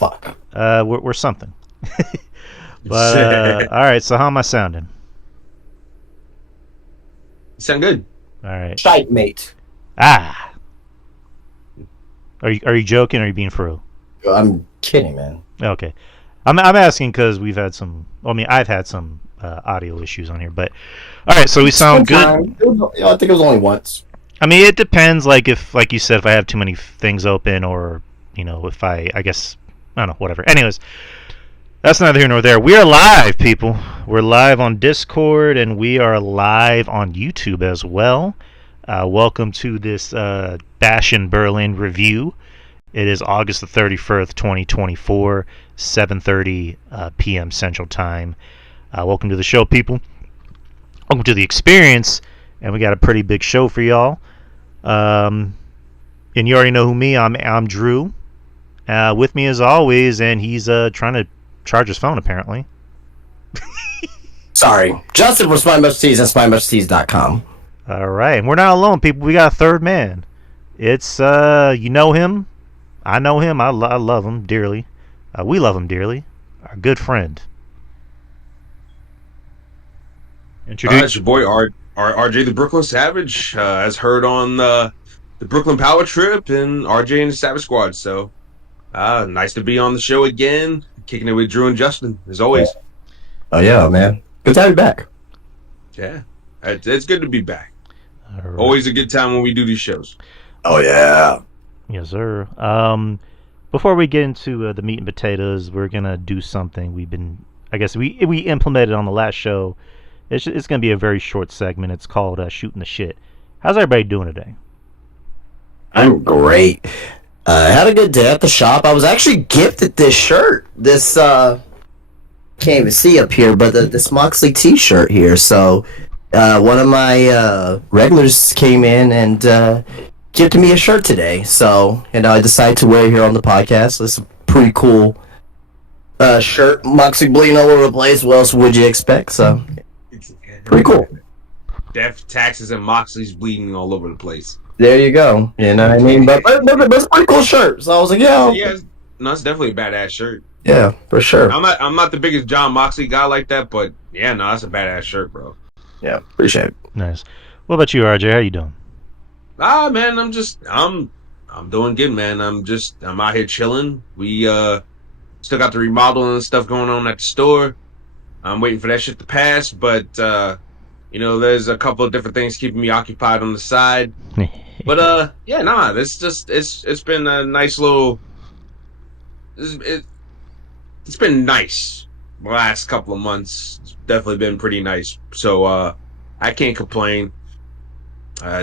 Fuck. We're something. But all right. So how am I sounding? You sound good. All right. Shite, mate. Ah. Are you joking? Or are you being for real? I'm kidding, man. Okay. I'm asking because we've had some. I mean, I've had some audio issues on here, but all right. So we sound good. I think it was only once. I mean, it depends. Like if, like you said, if I have too many things open, or if I guess I don't know, whatever. Anyways, that's neither here nor there. We are live, people. We're live on Discord, and we are live on YouTube as well. Welcome to this Bashin' Berlin review. It is August the 31st, 2024, 7:30 p.m. Central Time. Welcome to the show, people. Welcome to the experience, and we got a pretty big show for y'all. And you already know who me. I'm Drew. With me as always, and he's trying to charge his phone apparently. Sorry, Justin from SmileMuchTees and SmileMuchTees.com. All right, and we're not alone, people. We got a third man. It's you know him. I know him. I love him dearly. We love him dearly. Our good friend. Introduce. It's your boy RJ the Brooklyn Savage, as heard on the Brooklyn Power Trip and RJ and the Savage Squad. So, nice to be on the show again, kicking it with Drew and Justin as always. Oh yeah, man. Good to have you back. Yeah, it's good to be back. All right. Always a good time when we do these shows. Oh yeah. Yes, sir. Before we get into the meat and potatoes, we're gonna do something I guess we implemented on the last show. It's gonna be a very short segment. It's called shooting the shit. How's everybody doing today? I'm great. Had a good day at the shop. I was actually gifted this shirt. This can't even see up here, but this Moxley T-shirt here. So one of my regulars came in and gifted me a shirt today. So I decided to wear it here on the podcast. It's a pretty cool shirt. Moxley bleeding all over the place. What else would you expect? So pretty cool. Death, taxes, and Moxley's bleeding all over the place. There you go. You know what I mean? But it's a pretty cool shirt. So I was like, yeah, no, it's definitely a badass shirt. Yeah, for sure. I'm not the biggest John Moxley guy like that, but yeah, no, that's a badass shirt, bro. Yeah, appreciate it. Nice. What about you, RJ? How you doing? Man, I'm doing good, man. I'm out here chilling. We still got the remodeling and stuff going on at the store. I'm waiting for that shit to pass, but there's a couple of different things keeping me occupied on the side. But it's been a nice little. It's been nice. The last couple of months, it's definitely been pretty nice. So I can't complain.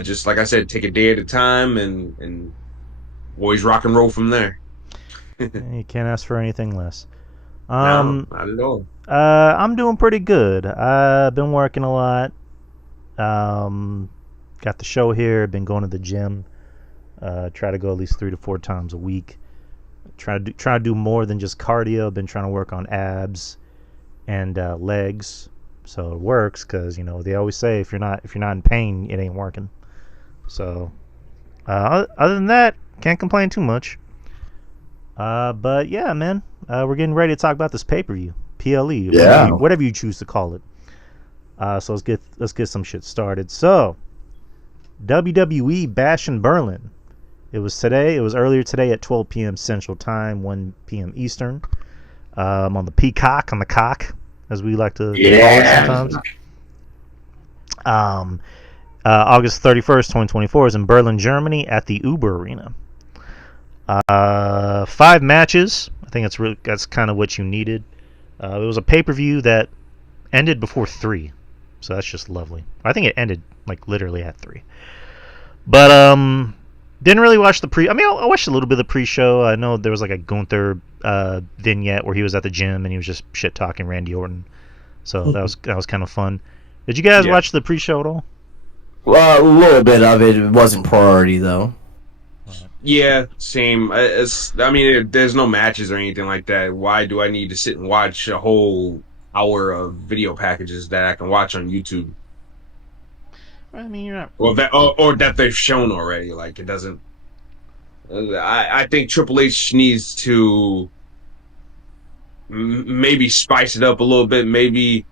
Just like I said, take a day at a time and always rock and roll from there. You can't ask for anything less. No, not at all. I'm doing pretty good. I've been working a lot. Got the show here. Been going to the gym. Try to go at least 3 to 4 times a week. Try to do more than just cardio. Been trying to work on abs and legs. So it works because they always say if you're not in pain, it ain't working. So other than that, can't complain too much. But yeah, man, we're getting ready to talk about this pay-per-view, PLE, Yeah. whatever you choose to call it. So let's get some shit started. So WWE Bashin' Berlin. It was earlier today at 12 p.m. Central Time, 1 p.m. Eastern. On the Peacock, on the cock, as we like to call it sometimes. August 31st, 2024 is in Berlin, Germany at the Uber Arena. 5 matches. I think that's kind of what you needed. It was a pay-per-view that ended before 3. So that's just lovely. I think it ended like literally at 3. But didn't really watch the I watched a little bit of the pre-show. I know there was like a Gunther vignette where he was at the gym and he was just shit talking Randy Orton. So that was kind of fun. Did you guys watch the pre-show at all? Well, a little bit of it. It wasn't priority though. Yeah, same. There's no matches or anything like that. Why do I need to sit and watch a whole hour of video packages that I can watch on YouTube? I mean, you're not. Or that they've shown already. Like, it doesn't. I think Triple H needs to maybe spice it up a little bit. Maybe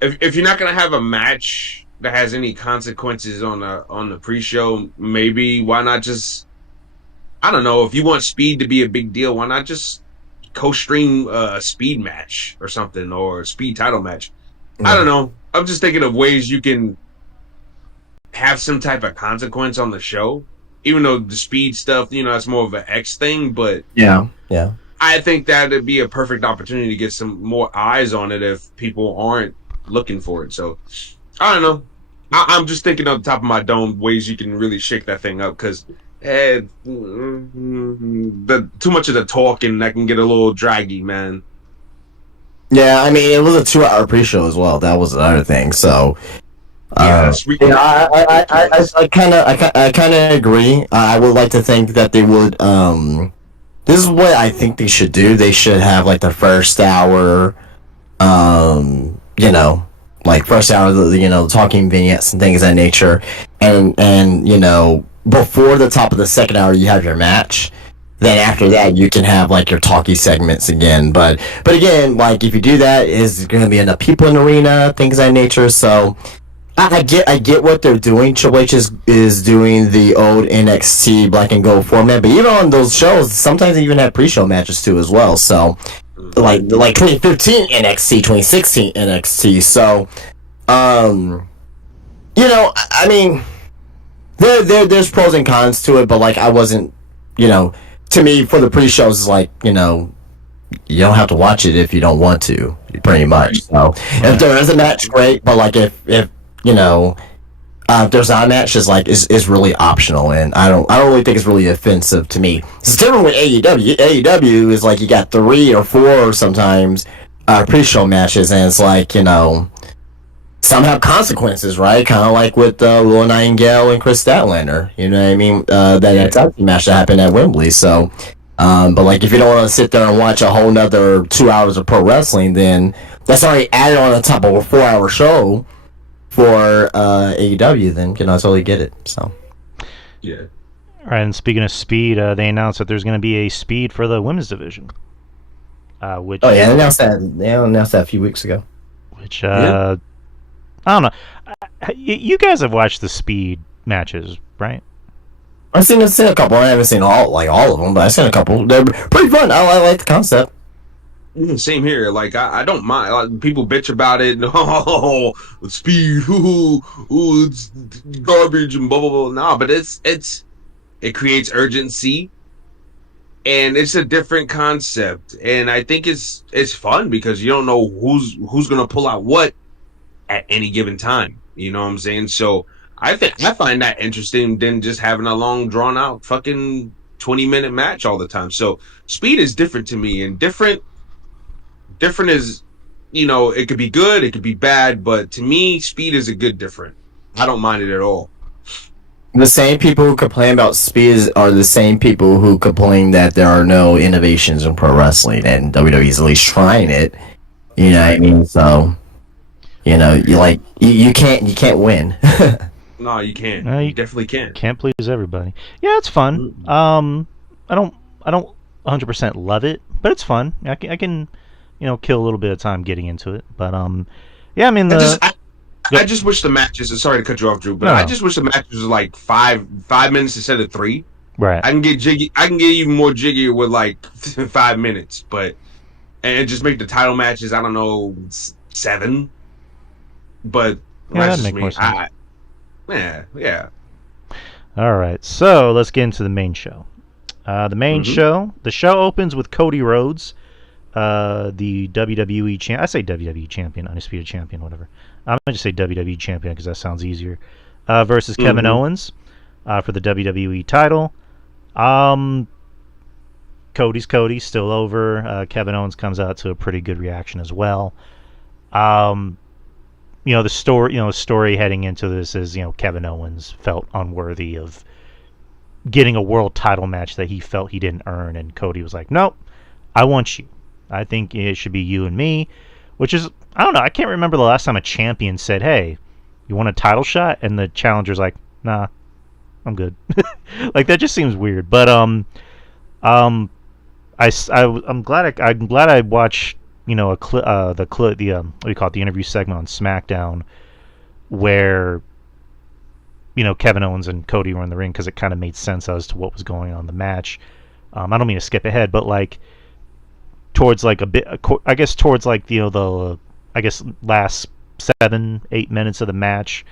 if you're not gonna have a match that has any consequences on the pre-show, maybe why not just, I don't know, if you want speed to be a big deal, why not just co-stream a speed match or something, or a speed title match? I don't know. I'm just thinking of ways you can have some type of consequence on the show, even though the speed stuff, that's more of an X thing. But Yeah. I think that would be a perfect opportunity to get some more eyes on it if people aren't looking for it. So I don't know. I'm just thinking on the top of my dome ways you can really shake that thing up, because too much of the talking that can get a little draggy, man. Yeah, I mean, it was a 2-hour pre-show as well. That was another thing. So, I kind of agree. I would like to think that they would. This is what I think they should do. They should have like the first hour, like first hour, talking vignettes and things of that nature, and before the top of the second hour, you have your match. Then after that, you can have like your talkie segments again. But again, like if you do that, is going to be enough people in the arena, things of that nature. So I get what they're doing. Triple H is doing the old NXT Black and Gold format, but even on those shows, sometimes they even have pre-show matches too as well. So like 2015 NXT, 2016 NXT. So I mean, there's pros and cons to it, but like I wasn't, to me, for the pre-shows, is like, you don't have to watch it if you don't want to, pretty much. So if there is a match, great, but like if there's not a match, is really optional, and I don't really think it's really offensive to me. It's different with AEW. AEW is like you got 3 or 4 sometimes pre-show matches, and it's like, some have consequences, right? Kind of like with Will Nightingale and Chris Statlander. You know what I mean? That tag team match that happened at Wembley. So, but like if you don't want to sit there and watch a whole nother 2 hours of pro wrestling, then that's already added on the top of a 4-hour show for AEW. Then I totally get it. So, yeah. All right. And speaking of speed, they announced that there's going to be a speed for the women's division. Which they announced that. They announced that a few weeks ago. Which I don't know. You guys have watched the speed matches, right? I've seen a couple. I haven't seen all of them, but I've seen a couple. They're pretty fun. I like the concept. Same here. Like I don't mind. Like, people bitch about it. Oh, speed. Ooh, it's garbage and blah blah blah. Nah, but it creates urgency, and it's a different concept. And I think it's fun because you don't know who's gonna pull out what at any given time. You know what I'm saying? So I find that interesting than just having a long drawn out fucking 20-minute match all the time. So speed is different to me, and different is, it could be good, it could be bad, but to me, speed is a good different. I don't mind it at all. The same people who complain about speed are the same people who complain that there are no innovations in pro wrestling, and WWE's at least trying it. You know what I mean? So, you can't win. No, you can't. No, you definitely can't. Can't please everybody. Yeah, it's fun. I don't 100% love it, but it's fun. I can kill a little bit of time getting into it. But yeah, I mean I just wish the matches. Sorry to cut you off, Drew, but I just wish the matches was like 5 minutes instead of 3. Right. I can get jiggy. I can get even more jiggy with like 5 minutes, and just make the title matches, I don't know, 7. But that'd make more sense. Yeah. All right, so let's get into the main show. The main show. The show opens with Cody Rhodes, the WWE champ. I say WWE champion, undisputed champion, whatever. I'm gonna just say WWE champion because that sounds easier. Versus Kevin Owens for the WWE title. Cody's still over. Kevin Owens comes out to a pretty good reaction as well. The story heading into this is, Kevin Owens felt unworthy of getting a world title match that he felt he didn't earn, and Cody was like, "Nope, I want you. I think it should be you and me," which is, I don't know, I can't remember the last time a champion said, "Hey, you want a title shot?" and the challenger's like, "Nah, I'm good." Like, that just seems weird. But I'm glad I watched what do you call it, the interview segment on SmackDown where Kevin Owens and Cody were in the ring because it kind of made sense as to what was going on in the match. I don't mean to skip ahead, but like towards like a bit, I guess towards like the I guess last 7-8 minutes of the match,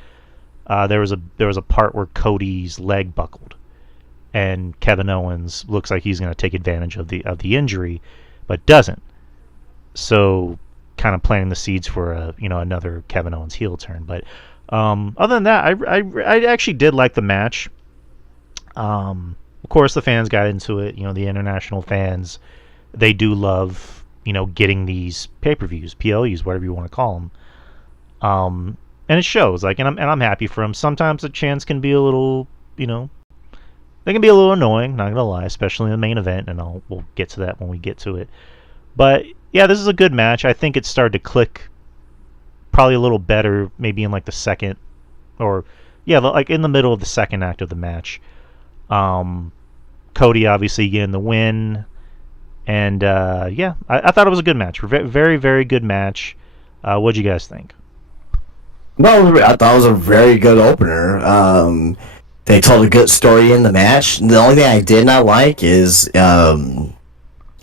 there was a part where Cody's leg buckled, and Kevin Owens looks like he's going to take advantage of the injury, but doesn't. So kind of planting the seeds for another Kevin Owens heel turn. But other than that, I actually did like the match. Of course, the fans got into it. The international fans, they do love getting these pay-per-views, PLEs, whatever you want to call them. And it shows. Like, and I'm happy for them. Sometimes the chants can be a little, they can be a little annoying. Not gonna lie, especially in the main event, and we'll get to that when we get to it. But yeah, this is a good match. I think it started to click probably a little better, maybe in like the second, or like in the middle of the second act of the match. Cody obviously getting the win, and I thought it was a good match. Very, very good match. What'd you guys think? Well, I thought it was a very good opener. They told a good story in the match. The only thing I did not like is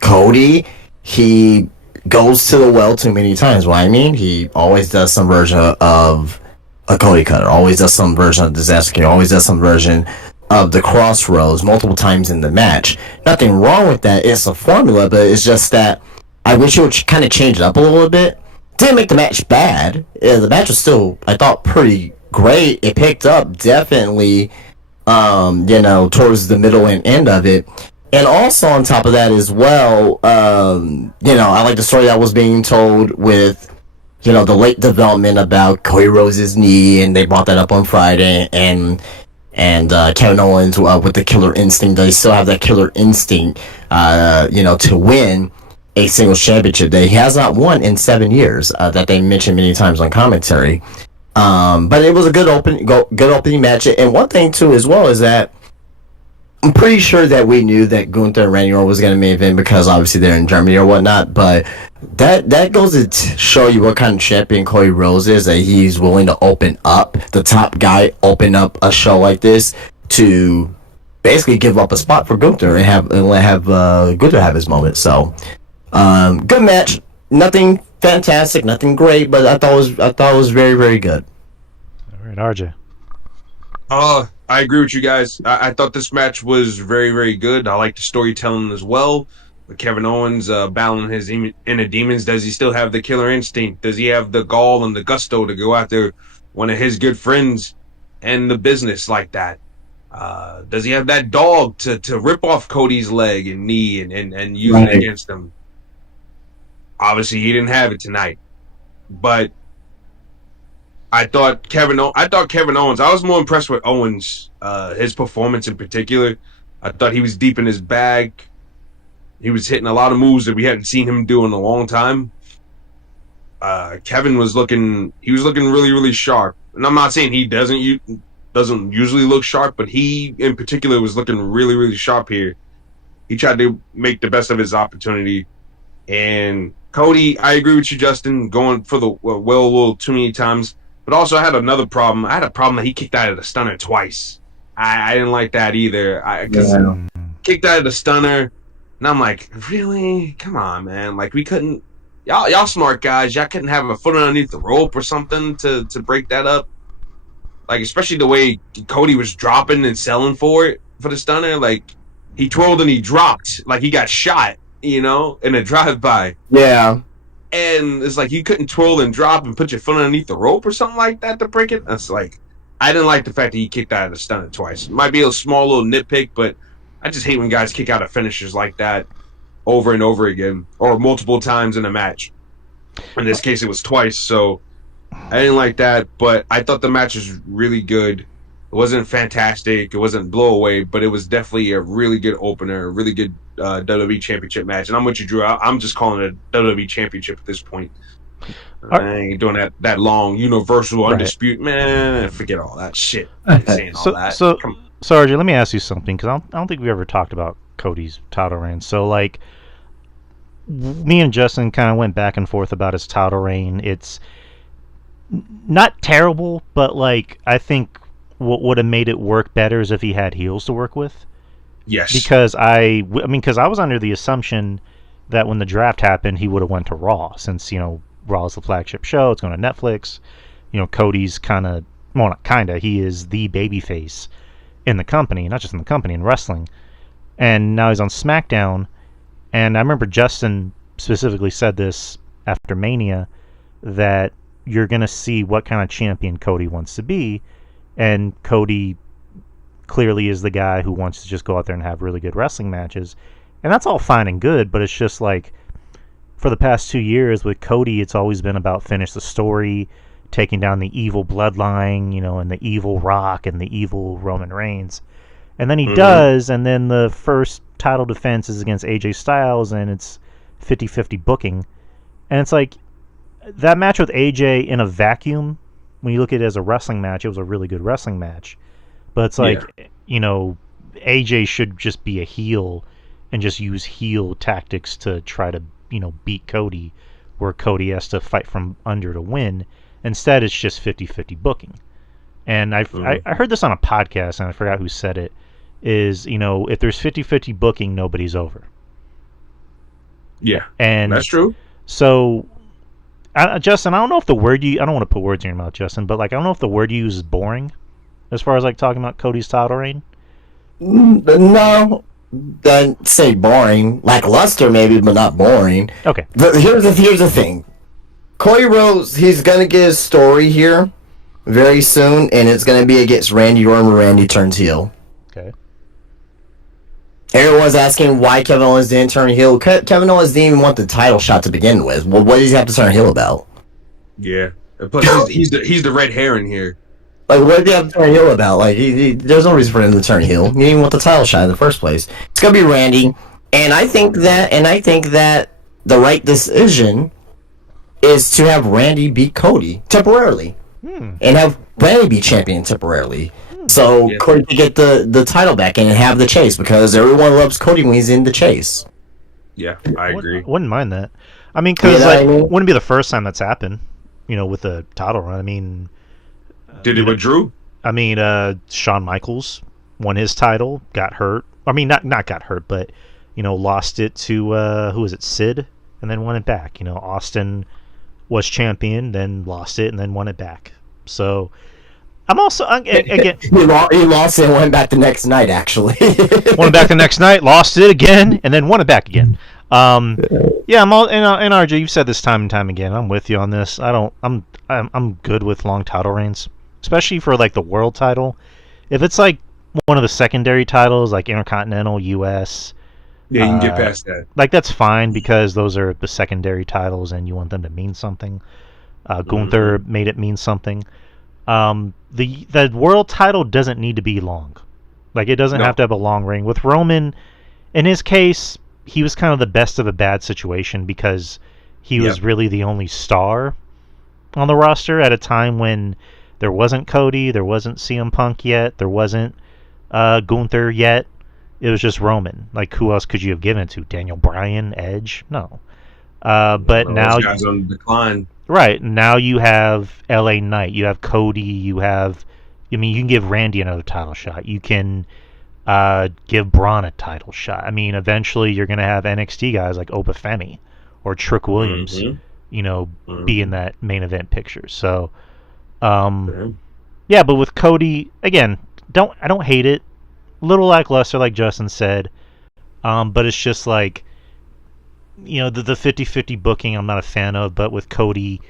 Cody. He goes to the well too many times. What I mean, he always does some version of a Cody Cutter, always does some version of Disaster King, always does some version of the Crossroads multiple times in the match. Nothing wrong with that. It's a formula, but it's just that I wish it would kind of change it up a little bit. Didn't make the match bad. The match was still, I thought, pretty great. It picked up definitely, towards the middle and end of it. And also on top of that as well, I like the story that was being told with, the late development about Cody Rhodes' knee, and they brought that up on Friday, and Kevin Owens with the killer instinct. They still have that killer instinct, to win a singles championship that he has not won in 7 years, that they mentioned many times on commentary. But it was a good opening match. And one thing too as well is that I'm pretty sure that we knew that Gunther and Randy Orton was going to main event because obviously they're in Germany or whatnot. But that goes to show you what kind of champion Cody Rhodes is, that he's willing to open up, the top guy, open up a show like this to basically give up a spot for Gunther and have Gunther have his moment. So good match. Nothing fantastic, nothing great, but I thought it was very, very good. All right, RJ. I agree with you guys. I thought this match was very, very good. I like the storytelling as well. With Kevin Owens battling his inner demons, does he still have the killer instinct? Does he have the gall and the gusto to go after one of his good friends and the business like that? Does he have that dog to rip off Cody's leg and knee and use it against him? Obviously, he didn't have it tonight, but I thought Kevin Owens. I was more impressed with Owens, his performance in particular. I thought he was deep in his bag. He was hitting a lot of moves that we hadn't seen him do in a long time. Kevin was looking really, really sharp. And I'm not saying he doesn't usually look sharp, but he in particular was looking really, really sharp here. He tried to make the best of his opportunity. And Cody, I agree with you, Justin, going for the well a little too many times. But also, I had another problem. I had a problem that he kicked out of the stunner twice. I didn't like that either. Because kicked out of the stunner, and I'm like, really? Come on, man. Like, we couldn't... Y'all smart guys. Y'all couldn't have a foot underneath the rope or something to break that up. Like, especially the way Cody was dropping and selling for the stunner. Like, he twirled and he dropped. Like, he got shot, in a drive-by. Yeah. And it's like you couldn't twirl and drop and put your foot underneath the rope or something like that to break it. That's like, I didn't like the fact that he kicked out of the stunner twice. It might be a small little nitpick, but I just hate when guys kick out of finishers like that over and over again or multiple times in a match. In this case, it was twice, so I didn't like that. But I thought the match was really good. It wasn't fantastic. It wasn't blow away, but it was definitely a really good opener, a really good WWE Championship match. And I'm with you, Drew. I'm just calling it a WWE Championship at this point. I ain't doing that long Universal Undisputed. Man, forget all that shit. Saying all that. So RJ, let me ask you something, because I don't think we ever talked about Cody's title reign. So, like, me and Justin kind of went back and forth about his title reign. It's not terrible, but like I think what would have made it work better is if he had heels to work with. Yes. Because because I was under the assumption that when the draft happened, he would have went to Raw, since Raw is the flagship show. It's going to Netflix. Cody's kind of, well, not kind of. He is the babyface in the company, not just in the company, in wrestling. And now he's on SmackDown. And I remember Justin specifically said this after Mania, that you're going to see what kind of champion Cody wants to be. And Cody clearly is the guy who wants to just go out there and have really good wrestling matches. And that's all fine and good, but it's just like, for the past 2 years with Cody, it's always been about finish the story, taking down the evil bloodline, and the evil Rock and the evil Roman Reigns. And then he does, and then the first title defense is against AJ Styles, and it's 50-50 booking. And it's like, that match with AJ in a vacuum, when you look at it as a wrestling match, it was a really good wrestling match. But it's like, AJ should just be a heel and just use heel tactics to try to, beat Cody, where Cody has to fight from under to win. Instead, it's just 50-50 booking. And I heard this on a podcast, and I forgot who said it, is, if there's 50-50 booking, nobody's over. Yeah, and that's true. So, Justin, I don't know if the word I don't want to put words in your mouth, Justin, but like, I don't know if the word you use is boring, as far as like talking about Cody's title reign. No, don't say boring. Lackluster maybe, but not boring. Okay. Here's the thing. Cody Rhodes, he's gonna get his story here very soon, and it's gonna be against Randy Orton when Randy turns heel. Okay. Everyone's asking why Kevin Owens didn't turn heel. Kevin Owens didn't even want the title shot to begin with. Well, what does he have to turn heel about? Yeah. And plus, he's the red herring here. Like, what did he have to turn heel about? Like, there's no reason for him to turn heel. He didn't even want the title shot in the first place. It's gonna be Randy, and I think that the right decision is to have Randy beat Cody temporarily, and have Randy be champion temporarily. So Cody can get the title back and have the chase, because everyone loves Cody when he's in the chase. Yeah, I agree. Wouldn't mind that. I mean, because wouldn't be the first time that's happened, with a title run. I mean, did it with Drew? I mean, Shawn Michaels won his title, got hurt. I mean, not got hurt, but lost it to who was it, Sid, and then won it back. Austin was champion, then lost it, and then won it back. So I'm also again. he lost it and went back the next night. Actually, won it back the next night, lost it again, and then won it back again. Yeah, I'm all in RJ. You've said this time and time again. I'm with you on this. I'm good with long title reigns, especially for like the world title. If it's like one of the secondary titles, like Intercontinental, US. Yeah, you can get past that. Like, that's fine, because those are the secondary titles, and you want them to mean something. Gunther made it mean something. The world title doesn't need to be long. Like, it doesn't have to have a long reign. With Roman, in his case, he was kind of the best of a bad situation, because he was really the only star on the roster at a time when there wasn't Cody, there wasn't CM Punk yet, there wasn't Gunther yet. It was just Roman. Like, who else could you have given it to? Daniel Bryan, Edge? No. But now, those guys on decline. Right, now you have LA Knight, you have Cody, you can give Randy another title shot. You can give Braun a title shot. I mean, eventually you're going to have NXT guys like Oba Femi or Trick Williams, be in that main event picture. So, yeah, but with Cody, again, I don't hate it. Little lackluster, like Justin said, but it's just like, the 50-50 booking I'm not a fan of. But with Cody,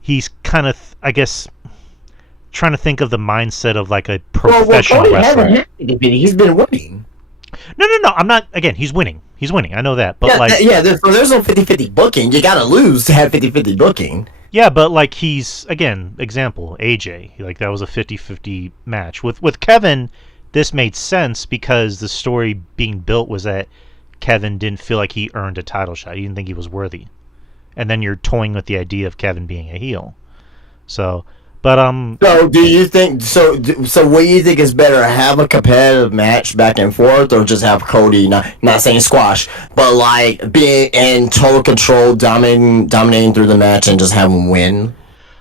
he's kind of, I guess, trying to think of the mindset of like a professional Cody wrestler. He's been winning. No, I'm not. Again, he's winning. I know that, but there's no 50-50 booking. You gotta lose to have 50-50 booking. Yeah, but like, he's, again, example, AJ, like, that was a 50-50 match. With Kevin, this made sense because the story being built was that Kevin didn't feel like he earned a title shot. He didn't think he was worthy. And then you're toying with the idea of Kevin being a heel. So, But So, do you think so? So, what do you think is better? Have a competitive match back and forth, or just have Cody not saying squash, but like being in total control, dominating through the match, and just have him win?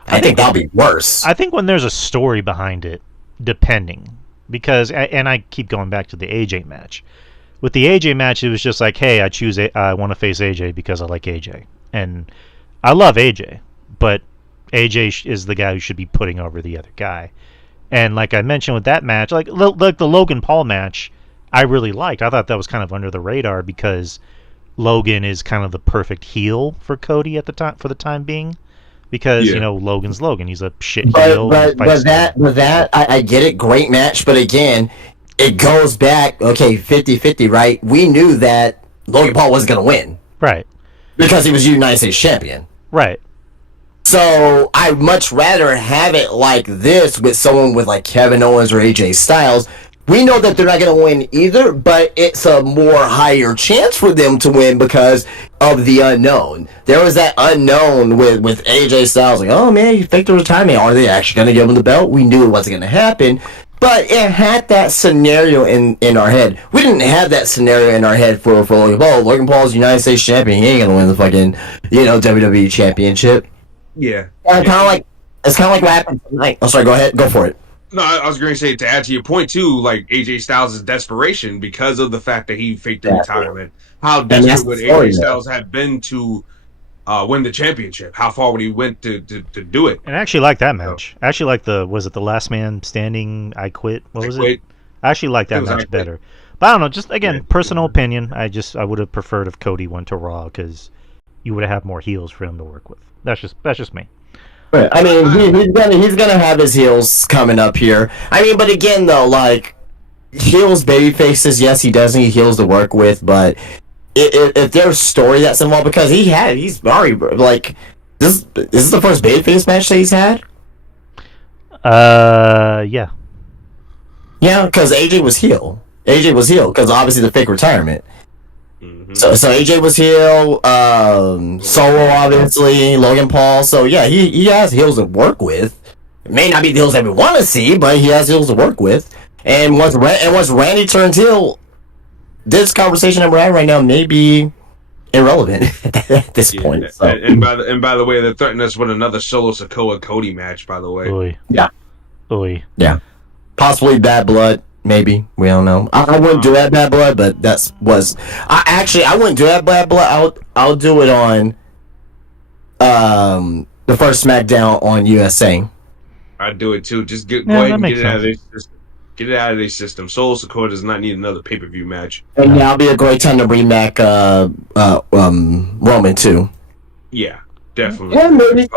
I think that'll be worse. I think when there's a story behind it, depending, because and I keep going back to the AJ match. With the AJ match, it was just like, hey, I want to face AJ because I like AJ, and I love AJ, but AJ is the guy who should be putting over the other guy. And like I mentioned with that match, like the Logan Paul match, I really liked. I thought that was kind of under the radar because Logan is kind of the perfect heel for Cody at the time for the time being. Because Logan's Logan, he's a shit heel. But that I get it, great match. But again, it goes back 50-50, right? We knew that Logan Paul wasn't gonna win, right? Because he was United States champion, right? So I'd much rather have it like this with someone with like Kevin Owens or AJ Styles. We know that they're not going to win either, but it's a more higher chance for them to win because of the unknown. There was that unknown with AJ Styles, like, oh man, he faked the retirement. Are they actually going to give him the belt? We knew it wasn't going to happen, but it had that scenario in our head. We didn't have that scenario in our head for Logan Paul. Logan Paul's United States champion. He ain't going to win the fucking WWE championship. Yeah. It's kind of like what happened tonight. Oh, sorry. Go ahead. Go for it. No, I was going to say, to add to your point too, like AJ Styles' desperation because of the fact that he faked the retirement. How desperate would AJ Styles have been to win the championship? How far would he went to do it? And I actually like that match. I actually like was it the Last Man Standing? I Quit. What was it? I actually like that match better. But I don't know. Just again, personal opinion. I would have preferred if Cody went to Raw because you would have had more heels for him to work with. That's just me. I mean, he's gonna have his heels coming up here. I mean, but again, though, like heels, baby faces, yes, he does need heels to work with. But if there's story that's involved, because he's already like this is the first babyface match that he's had. Yeah, because AJ was heel. Because obviously the fake retirement. So AJ was heel, Solo obviously, Logan Paul. So yeah, he has heels to work with. It may not be the heels that we want to see, but he has heels to work with. And once Randy turns heel, this conversation that we're having right now may be irrelevant at this point. So. And by the way, they're threatening us with another Solo Sikoa Cody match. By the way, Oy. Yeah, possibly Bad Blood. Maybe, we don't know. I wouldn't do that Bad Blood, but I wouldn't do that Bad Blood. I'll do it on the first SmackDown on USA. I'd do it too. Just go ahead and get it out of their system. Get it out of their system. Solo Sikoa does not need another pay-per-view match. And that'll be a great time to bring back Roman too. Yeah, definitely. And maybe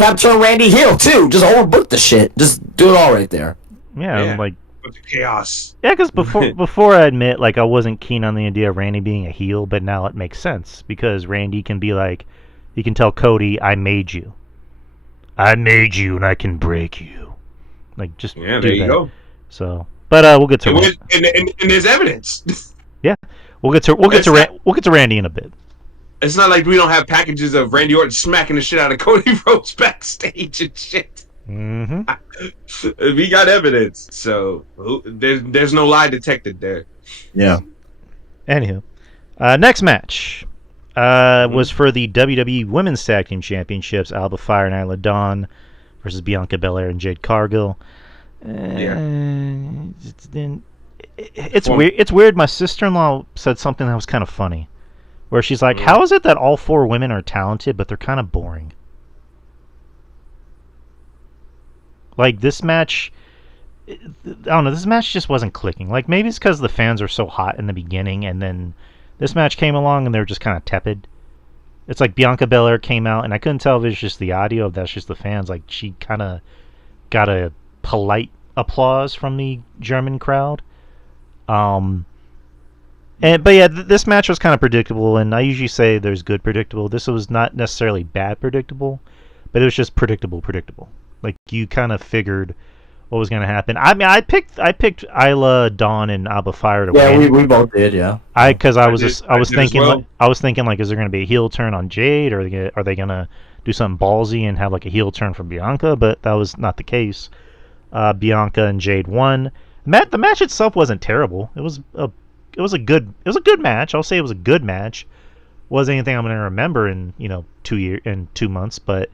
have turn Randy heel too. Just overbook the shit. Just do it all right there. Yeah. Like. With the chaos. Yeah, because before I admit, like, I wasn't keen on the idea of Randy being a heel, but now it makes sense because Randy can be like, he can tell Cody, "I made you, and I can break you." Like, just there you go. So, but we'll get to and there's evidence. Yeah, we'll get to Randy in a bit. It's not like we don't have packages of Randy Orton smacking the shit out of Cody Rhodes backstage and shit. Mm-hmm. We got evidence, so there's no lie detected there. Yeah. Anywho, next match was for the WWE Women's Tag Team Championships. Alba Fire and Isla Dawn versus Bianca Belair and Jade Cargill. It's weird. It's weird. My sister-in-law said something that was kind of funny, where she's like, "How is it that all four women are talented, but they're kind of boring?" Like, this match, I don't know, this match just wasn't clicking. Like, maybe it's because the fans are so hot in the beginning, and then this match came along, and they were just kind of tepid. It's like Bianca Belair came out, and I couldn't tell if it's just the audio, if that's just the fans. Like, she kind of got a polite applause from the German crowd. But yeah, this match was kind of predictable, and I usually say there's good predictable. This was not necessarily bad predictable, but it was just predictable. Like, you kind of figured what was going to happen. I mean, I picked Isla Dawn and Alba Fire to win. Yeah, we both did. Yeah. I was thinking, like, is there going to be a heel turn on Jade, or are they going to do something ballsy and have like a heel turn for Bianca, but that was not the case. Bianca and Jade won. The match itself wasn't terrible. It was a good match. I'll say it was a good match. Wasn't anything I'm going to remember in 2 months, but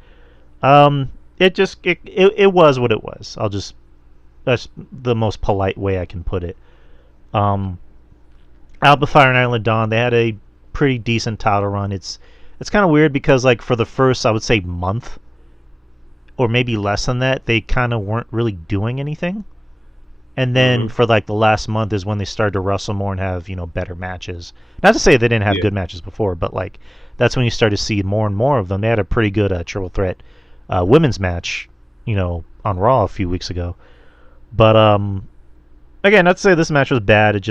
it was what it was. That's the most polite way I can put it. Alba Fire and Island Dawn, they had a pretty decent title run. It's kind of weird because like for the first, I would say, month or maybe less than that, they kind of weren't really doing anything. And then for like the last month is when they started to wrestle more and have, better matches. Not to say they didn't have good matches before, but like that's when you start to see more and more of them. They had a pretty good triple threat women's match, on Raw a few weeks ago. But again, not to say this match was bad.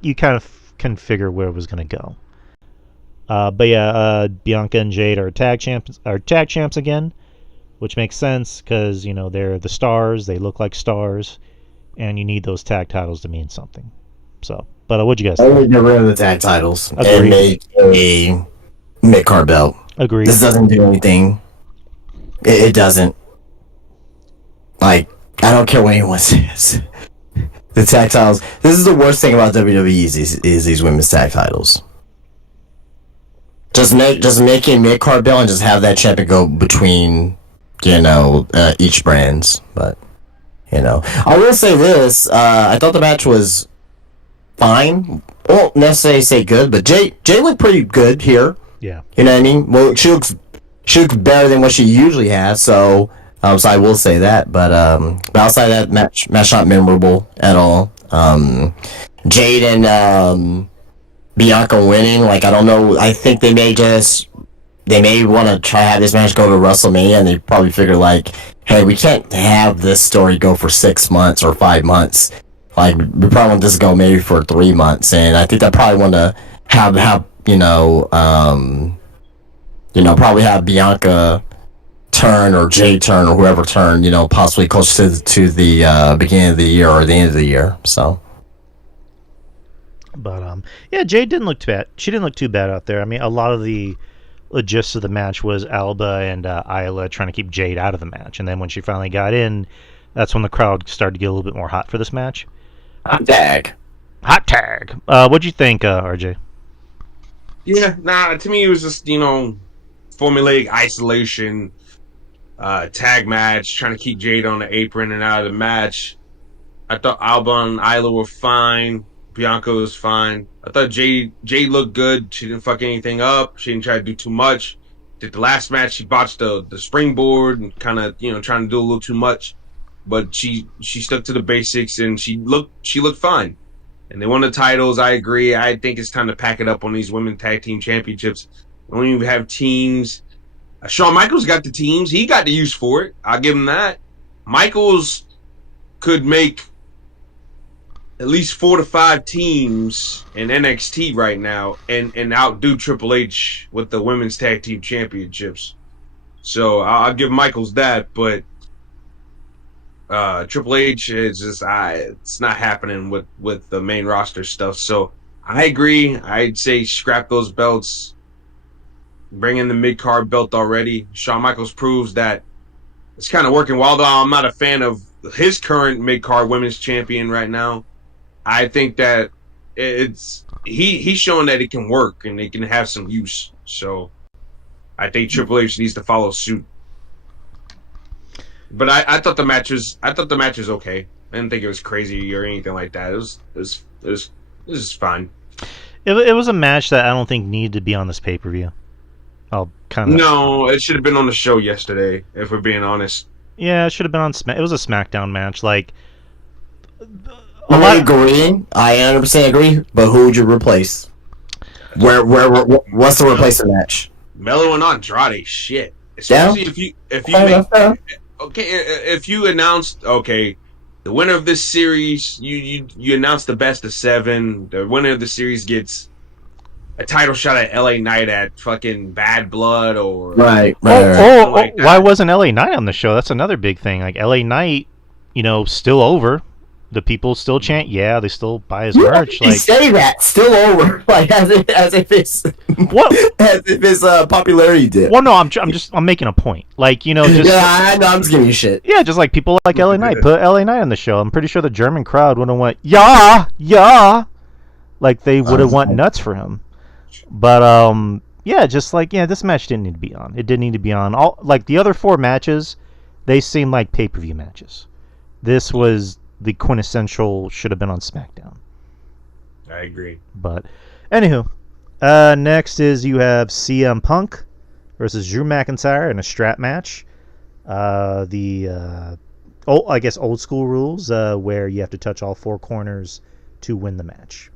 You kind of can figure where it was going to go. But yeah, Bianca and Jade are tag champs again, which makes sense because they're the stars. They look like stars, and you need those tag titles to mean something. So, but what'd you guys think? I would get rid of the tag titles Agreed. and make a mid-card belt. Agreed. This doesn't do anything. It doesn't. Like, I don't care what anyone says. The tag titles. This is the worst thing about WWE is these women's tag titles. Just make a mid-card belt and just have that champion go between, each brands. But, I will say this. I thought the match was fine. I won't necessarily say good, but Jay looked pretty good here. Yeah. You know what I mean? Well, she looks better than what she usually has, so I will say that. But outside of that, match not memorable at all. Jade and Bianca winning, like, I don't know. I think they may want to try to have this match go to WrestleMania, and they probably figure like, hey, we can't have this story go for 6 months or 5 months. Like, we probably want this to go maybe for 3 months, and I think they probably want to have probably have Bianca turn or Jade turn or whoever turn, possibly close to the beginning of the year or the end of the year. So. But yeah, Jade didn't look too bad. She didn't look too bad out there. I mean, a lot of the gist of the match was Alba and Isla trying to keep Jade out of the match, and then when she finally got in, that's when the crowd started to get a little bit more hot for this match. Hot tag. What'd you think, RJ? Yeah, to me it was just formulaic isolation, tag match, trying to keep Jade on the apron and out of the match. I thought Alba and Isla were fine. Bianca was fine. I thought Jade looked good. She didn't fuck anything up. She didn't try to do too much. Did the last match, she botched the springboard and kind of trying to do a little too much. But she stuck to the basics and she looked fine. And they won the titles. I agree. I think it's time to pack it up on these women tag team championships. We don't even have teams. Shawn Michaels got the teams. He got the use for it. I'll give him that. Michaels could make at least 4 to 5 teams in NXT right now and outdo Triple H with the women's tag team championships. So I'll give Michaels that, but Triple H is just it's not happening with the main roster stuff. So I agree. I'd say scrap those belts. Bring in the mid-card belt already. Shawn Michaels proves that it's kind of working. While though I'm not a fan of his current mid-card women's champion right now, I think that he's showing that it can work and it can have some use. So I think Triple H needs to follow suit. But I thought the match was okay. I didn't think it was crazy or anything like that. It was fine. It was a match that I don't think needed to be on this pay-per-view. No, it should have been on the show yesterday, if we're being honest. Yeah, it should have been on It was a SmackDown match. Like, I agree. I 100% agree. But who would you replace? What's the replacement match? Melo and Andrade. Shit. Especially if you announced the winner of this series, you announce the best of 7. The winner of the series gets a title shot at LA Knight at fucking Bad Blood or right. Why wasn't LA Knight on the show? That's another big thing. Like LA Knight, still over. The people still chant, yeah. They still buy his You merch. actually say that still over, like as if it's what? as if it's popularity dip. Well, no, I'm making a point. Like, just Yeah, I know. I'm just giving you shit. yeah, just like people like LA Knight put LA Knight on the show. I'm pretty sure the German crowd would have went yeah, like they would have went nuts for him. But yeah, just like this match didn't need to be on. It didn't need to be on. All like the other 4 matches, they seemed like pay-per-view matches. This was the quintessential should have been on SmackDown. I agree. But anywho, next is you have CM Punk versus Drew McIntyre in a strap match. I guess old school rules where you have to touch all 4 corners to win the match.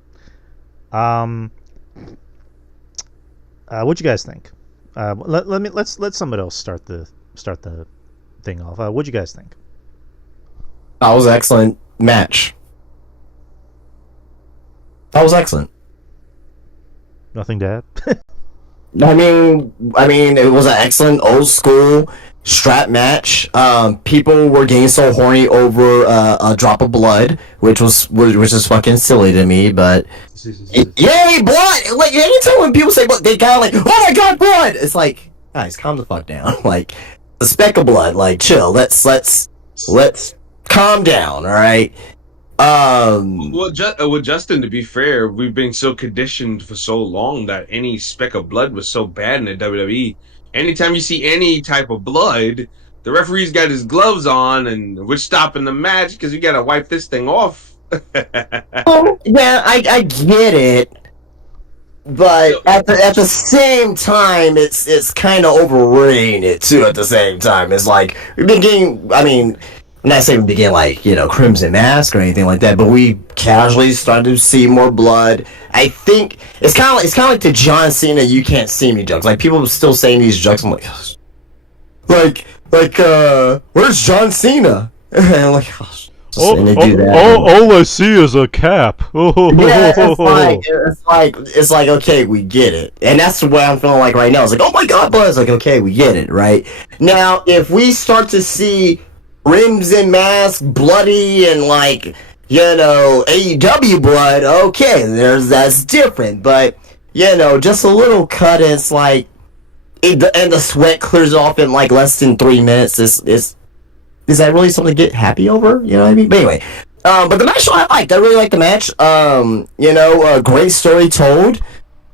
What you guys think? Let somebody else start the thing off. What you guys think? That was an excellent match. That was excellent. Nothing to add. I mean, it was an excellent old school strap match. People were getting so horny over a drop of blood, which is fucking silly to me. But yay, blood! Like anytime when people say blood, they kind of like, oh my god, blood! It's like, guys, calm the fuck down. Like a speck of blood. Like chill. Let's calm down. All right. Well, Justin, to be fair, we've been so conditioned for so long that any speck of blood was so bad in the WWE. Anytime you see any type of blood, the referee's got his gloves on and we're stopping the match because you got to wipe this thing off. Oh, yeah, I get it. But at the same time, it's kind of overrating it too. At the same time, it's like we've been getting. I mean, I'm not saying we began like Crimson Mask or anything like that, but we casually started to see more blood. I think it's kind of like the John Cena "you can't see me" jokes. Like people are still saying these jokes. I'm like, where's John Cena? And I'm like, all I see is a cap. Yeah, it's like okay, we get it, and that's what I'm feeling like right now. It's like, oh my god, blood. It's like, okay, we get it, right? Now, if we start to see Crimson Mask bloody and like AEW blood, okay, that's different. But just a little cut, and it's like and the sweat clears off in like less than 3 minutes. Is that really something to get happy over? You know what I mean? But anyway, but the match I liked. I really liked the match. A great story told.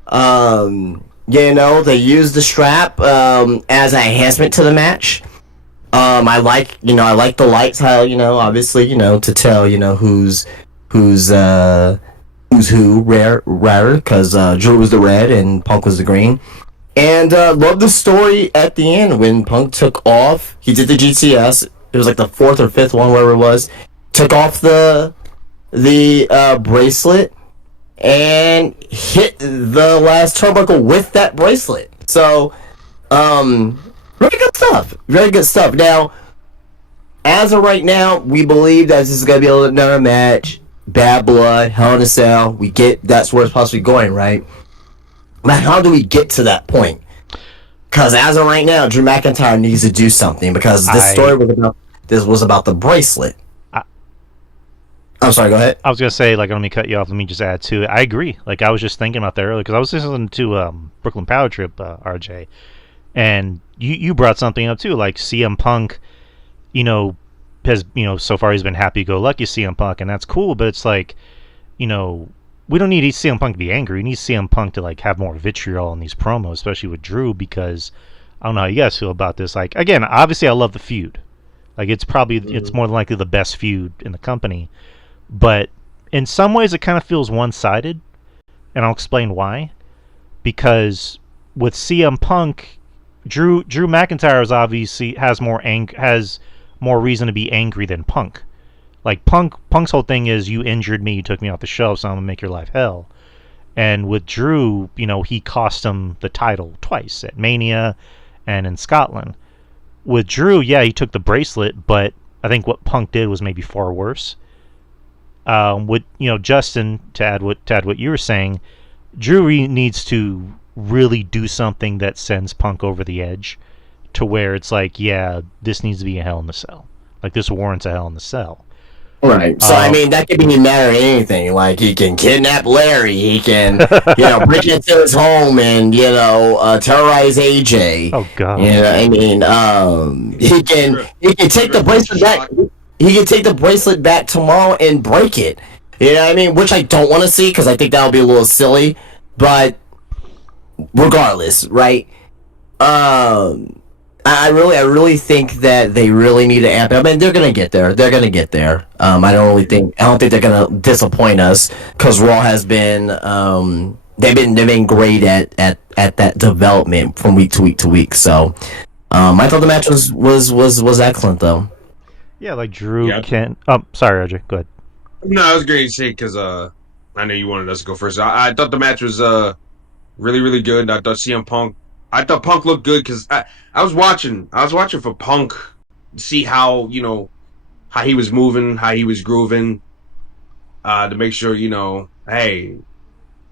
They used the strap as an enhancement to the match. I like the lights. How obviously to tell who's who, rare, because Drew was the red and Punk was the green. And love the story at the end when Punk took off. He did the GTS. It was like the 4th or 5th one, whatever it was. Took off the bracelet and hit the last turnbuckle with that bracelet. So, really good stuff. Very good stuff. Now, as of right now, we believe that this is going to be another match. Bad Blood, Hell in a Cell. We get that's where it's possibly going, right? But how do we get to that point? Because as of right now, Drew McIntyre needs to do something because this story was about the bracelet. I'm sorry, go ahead. I was going to say, let me cut you off. Let me just add to it. I agree. I was just thinking about that earlier because I was listening to Brooklyn Power Trip, RJ, and you brought something up too, like CM Punk, has, so far he's been happy-go-lucky CM Punk, and that's cool, but it's like, we don't need CM Punk to be angry. We need CM Punk to have more vitriol in these promos, especially with Drew, because I don't know how you guys feel about this. Again, obviously I love the feud. It's probably it's more than likely the best feud in the company, but in some ways it kind of feels one-sided, and I'll explain why. Because with CM Punk, Drew McIntyre is obviously has more reason to be angry than Punk. Punk's whole thing is, you injured me, you took me off the shelf, so I'm gonna make your life hell. And with Drew, he cost him the title twice, at Mania and in Scotland. With Drew, yeah, he took the bracelet, but I think what Punk did was maybe far worse. With Justin, to add what you were saying, Drew needs to really do something that sends Punk over the edge, to where it's like, yeah, this needs to be a Hell in the Cell. This warrants a Hell in the Cell. Right. So I mean, that could be matter of anything. Like he can kidnap Larry. He can, break into his home and terrorize AJ. Oh God. I mean, he can take the bracelet back. He can take the bracelet back tomorrow and break it. You know what I mean? Which I don't want to see because I think that would be a little silly. But regardless, right? I really think that they really need to amp it. I mean, they're gonna get there. They're gonna get there. I don't think they're gonna disappoint us because Raw has been they've been great at that development from week to week to week. So I thought the match was excellent though. Yeah, like Drew Yeah. can. Oh, sorry, Roger. Go ahead. No, I was going to say because I know you wanted us to go first. I thought the match was really really good. I thought CM Punk. I thought Punk looked good because I was watching for Punk to see how how he was moving, how he was grooving, to make sure hey,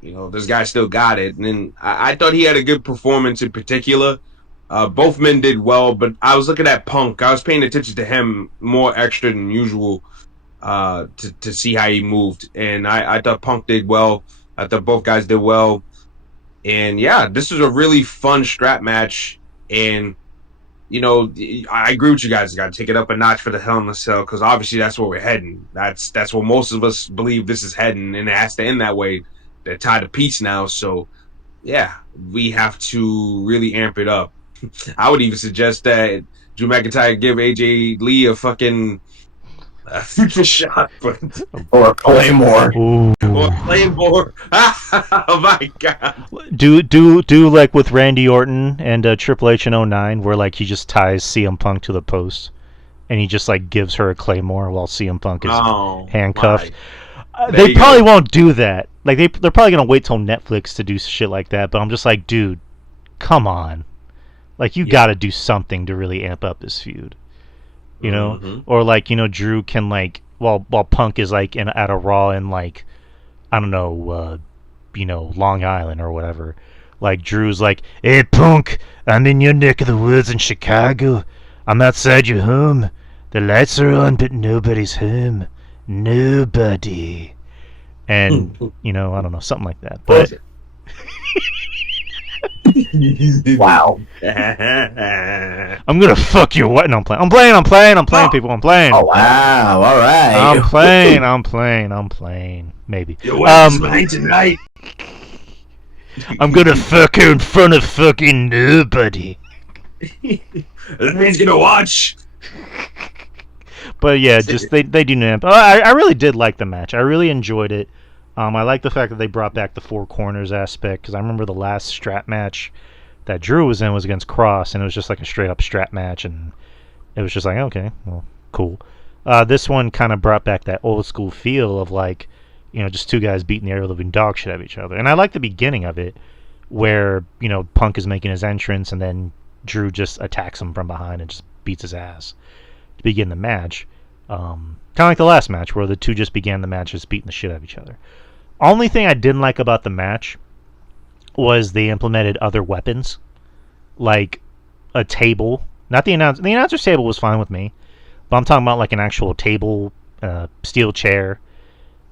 this guy still got it. And then I thought he had a good performance in particular. Both men did well, but I was looking at Punk. I was paying attention to him more extra than usual to see how he moved. And I thought Punk did well. I thought both guys did well. And yeah, this is a really fun strap match. And, I agree with you guys. Got to take it up a notch for the Hell in a Cell because obviously that's where we're heading. That's where most of us believe this is heading, and it has to end that way. They're tied to peace now. So, yeah, we have to really amp it up. I would even suggest that Drew McIntyre give AJ Lee a fucking future shot, but Or Claymore. Ooh. or Claymore. Oh my god! Do like with Randy Orton and Triple H in 09, where like he just ties CM Punk to the post, and he just like gives her a Claymore while CM Punk is handcuffed. They probably won't do that. Like they're probably gonna wait till Netflix to do shit like that. But I'm just like, dude, come on. Like you got to do something to really amp up this feud. Or like Drew can like while Punk is like at a Raw in like I don't know Long Island or whatever, like Drew's like, hey Punk, I'm in your neck of the woods in Chicago, I'm outside your home, the lights are on but nobody's home, nobody, and I don't know, something like that. But Wow. I'm gonna fuck your what? No, I'm playing, people. I'm playing. Oh wow! All right. I'm playing. Maybe. Your wife is mine tonight. I'm gonna fuck her in front of fucking nobody. That man's gonna watch. But yeah, just they do amp. I really did like the match. I really enjoyed it. I like the fact that they brought back the four corners aspect because I remember the last strap match that Drew was in was against Cross, and it was just like a straight up strap match, and it was just like, okay, well, cool. This one kind of brought back that old school feel of like, just two guys beating the ever living dog shit out of each other. And I like the beginning of it where, Punk is making his entrance and then Drew just attacks him from behind and just beats his ass to begin the match. Kind of like the last match where the two just began the match just beating the shit out of each other. Only thing I didn't like about the match was they implemented other weapons, like a table. Not the announcer. The announcer's table was fine with me, but I'm talking about like an actual table, steel chair.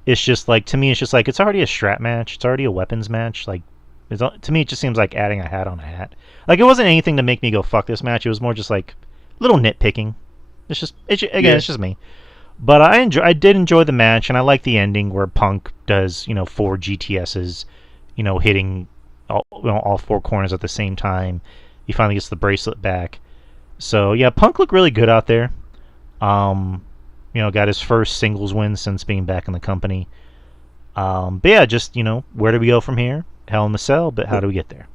It's just like, to me, it's just like, it's already a strap match. It's already a weapons match. Like, to me, it just seems like adding a hat on a hat. Like, it wasn't anything to make me go fuck this match. It was more just like little nitpicking. It's just me. But I did enjoy the match, and I like the ending where Punk does 4 GTSs, hitting all four corners at the same time. He finally gets the bracelet back. So yeah, Punk looked really good out there. Got his first singles win since being back in the company. But yeah, just where do we go from here? Hell in the Cell, but how do we get there?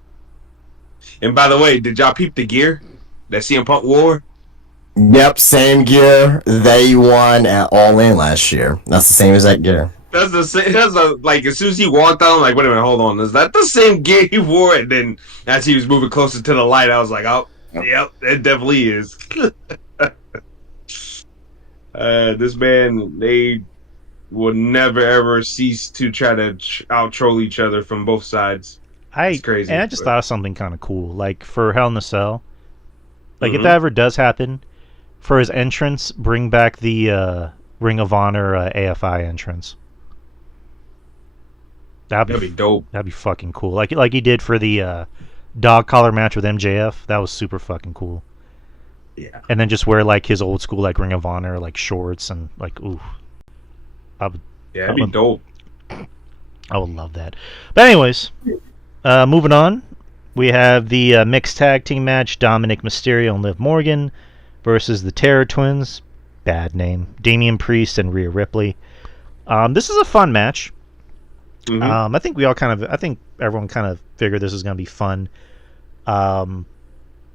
And by the way, did y'all peep the gear that CM Punk wore? Yep, same gear they won at All In last year. That's the same exact gear. That's the same. Like as soon as he walked out, I'm like, wait a minute, hold on, is that the same gear he wore? And then as he was moving closer to the light, I was like, oh, yep, it definitely is. This man, they will never ever cease to try to out troll each other from both sides. It's crazy. And I just thought of something kind of cool, like for Hell in the Cell. Like if that ever does happen, for his entrance, bring back the Ring of Honor AFI entrance. That'd be dope. That'd be fucking cool. Like he did for the dog collar match with MJF. That was super fucking cool. Yeah. And then just wear like his old school like Ring of Honor like shorts and like ooh. That'd be dope. I would love that. But anyways, moving on. We have the mixed tag team match: Dominic Mysterio and Liv Morgan versus the Terror Twins. Bad name. Damian Priest and Rhea Ripley. This is a fun match. Mm-hmm. I think everyone kind of figured this was going to be fun.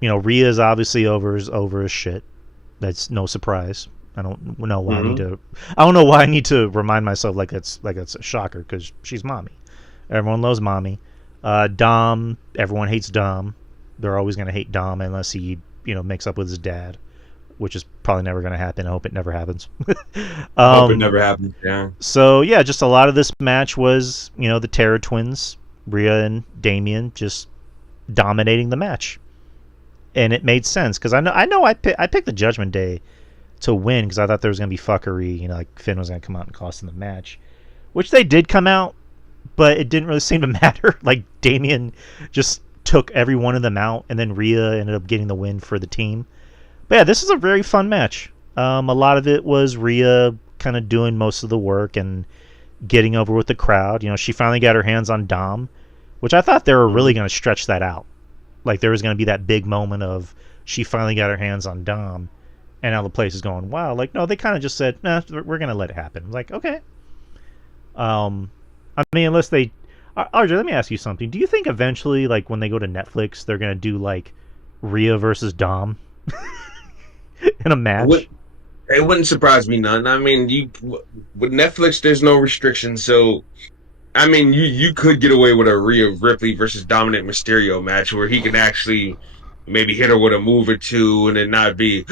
Rhea is obviously over as shit. That's no surprise. I don't know why I don't know why I need to remind myself like it's a shocker because she's mommy. Everyone loves mommy. Dom, everyone hates Dom. They're always going to hate Dom unless he makes up with his dad, which is probably never going to happen. I hope it never happens. I hope it never happens. Yeah. So yeah, just a lot of this match was the Terror Twins, Rhea and Damian, just dominating the match, and it made sense because I picked the Judgment Day to win because I thought there was going to be fuckery. Like Finn was going to come out and cost them the match, which they did come out, but it didn't really seem to matter. Like Damian just took every one of them out, and then Rhea ended up getting the win for the team. But yeah, this is a very fun match. A lot of it was Rhea kind of doing most of the work and getting over with the crowd. She finally got her hands on Dom, which I thought they were really going to stretch that out. Like there was going to be that big moment of she finally got her hands on Dom, and now the place is going, wow. Like, no, they kind of just said, nah, we're going to let it happen. Like, okay. I mean, unless they... RJ, let me ask you something. Do you think eventually, like, when they go to Netflix, they're going to do, like, Rhea versus Dom in a match? It wouldn't surprise me none. I mean, with Netflix, there's no restrictions, so... I mean, you could get away with a Rhea Ripley versus Dominic Mysterio match where he can actually... maybe hit her with a move or two and it not be,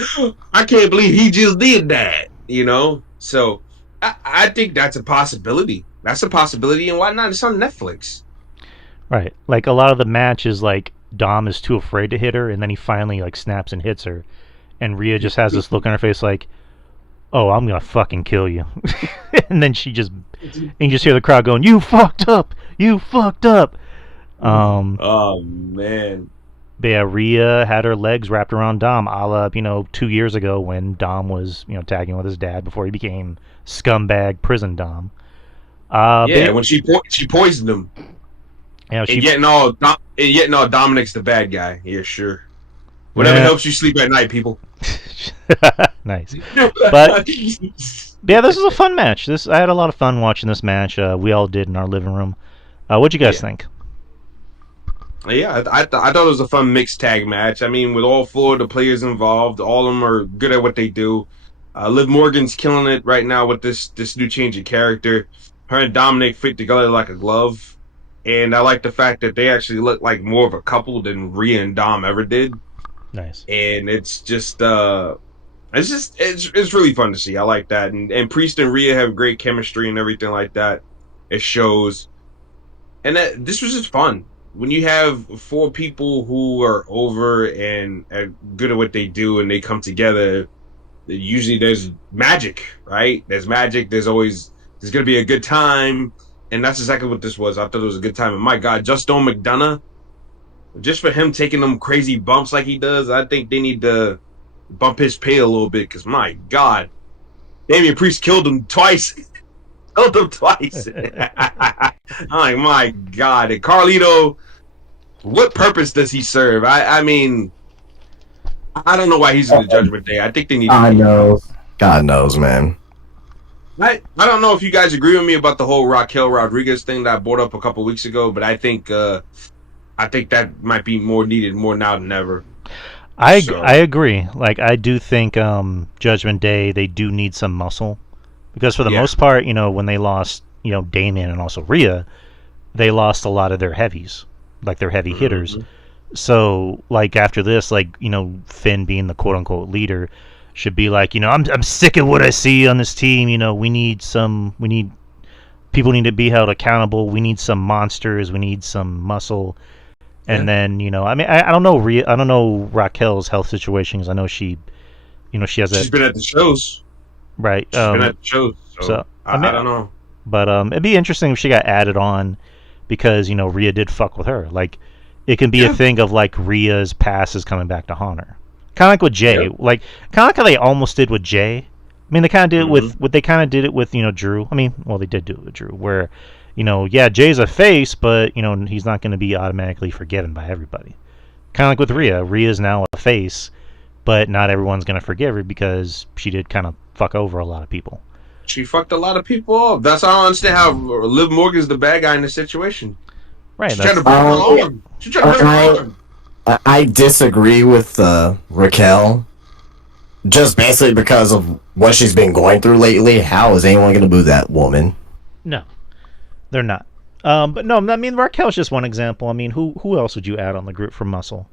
I can't believe he just did that, So I think that's a possibility. That's a possibility, and why not? It's on Netflix. Right. Like a lot of the matches, like Dom is too afraid to hit her, and then he finally like snaps and hits her, and Rhea just has this look on her face like, oh, I'm gonna fucking kill you. And then and you just hear the crowd going, you fucked up. Oh man. But yeah, Rhea had her legs wrapped around Dom, a la, 2 years ago when Dom was, tagging with his dad before he became scumbag prison Dom. When she poisoned him. Yeah, and yet no, Dominic's the bad guy. Yeah, sure. Whatever helps you sleep at night, people. Nice. But yeah, this is a fun match. I had a lot of fun watching this match. We all did in our living room. What'd you guys think? Yeah, I thought it was a fun mixed tag match. I mean, with all four of the players involved, all of them are good at what they do. Liv Morgan's killing it right now with this new change of character. Her and Dominic fit together like a glove, and I like the fact that they actually look like more of a couple than Rhea and Dom ever did. Nice. And it's really fun to see. I like that, and Priest and Rhea have great chemistry and everything like that. It shows, and this was just fun. When you have four people who are over and are good at what they do and they come together, usually there's magic, right? There's magic. There's going to be a good time. And that's exactly what this was. I thought it was a good time. And my God, Justin McDonough, just for him taking them crazy bumps like he does, I think they need to bump his pay a little bit because, my God, Damian Priest killed him twice. I'm like, my God. And Carlito, what purpose does he serve? I mean, I don't know why he's in the Judgment Day. I think they need to... God knows, man. I don't know if you guys agree with me about the whole Raquel Rodriguez thing that I brought up a couple weeks ago, but I think that might be more needed more now than ever. I agree. Like, I do think Judgment Day, they do need some muscle. Because for the most part, when they lost, Damian and also Rhea, they lost a lot of their heavies, like their heavy hitters. So, like, after this, like, Finn being the quote-unquote leader should be like, I'm sick of what I see on this team. People need to be held accountable. We need some monsters. We need some muscle. And then, I mean, I don't know Raquel's health situation because I know she has She's been at the shows. Right. She's been at the shows, so I don't know. But it'd be interesting if she got added on because Rhea did fuck with her. Like, it can be a thing of like Rhea's past is coming back to haunt her. Kind of like with Jay, like kind of like how they almost did with Jay. I mean, they kind of did it with what they kind of did it with Drew. I mean, well, they did do it with Drew, where Jay's a face, but he's not going to be automatically forgiven by everybody. Kind of like with Rhea. Rhea's now a face, but not everyone's going to forgive her because she did kind of fuck over a lot of people. She fucked a lot of people up. That's how I don't understand how Liv Morgan's the bad guy in this situation. Right. She's trying to bring her on. She's trying to bring her on. I disagree with Raquel. Just basically because of what she's been going through lately. How is anyone going to boo that woman? No, they're not. But no, I mean, Raquel's just one example. I mean, who else would you add on the group for muscle?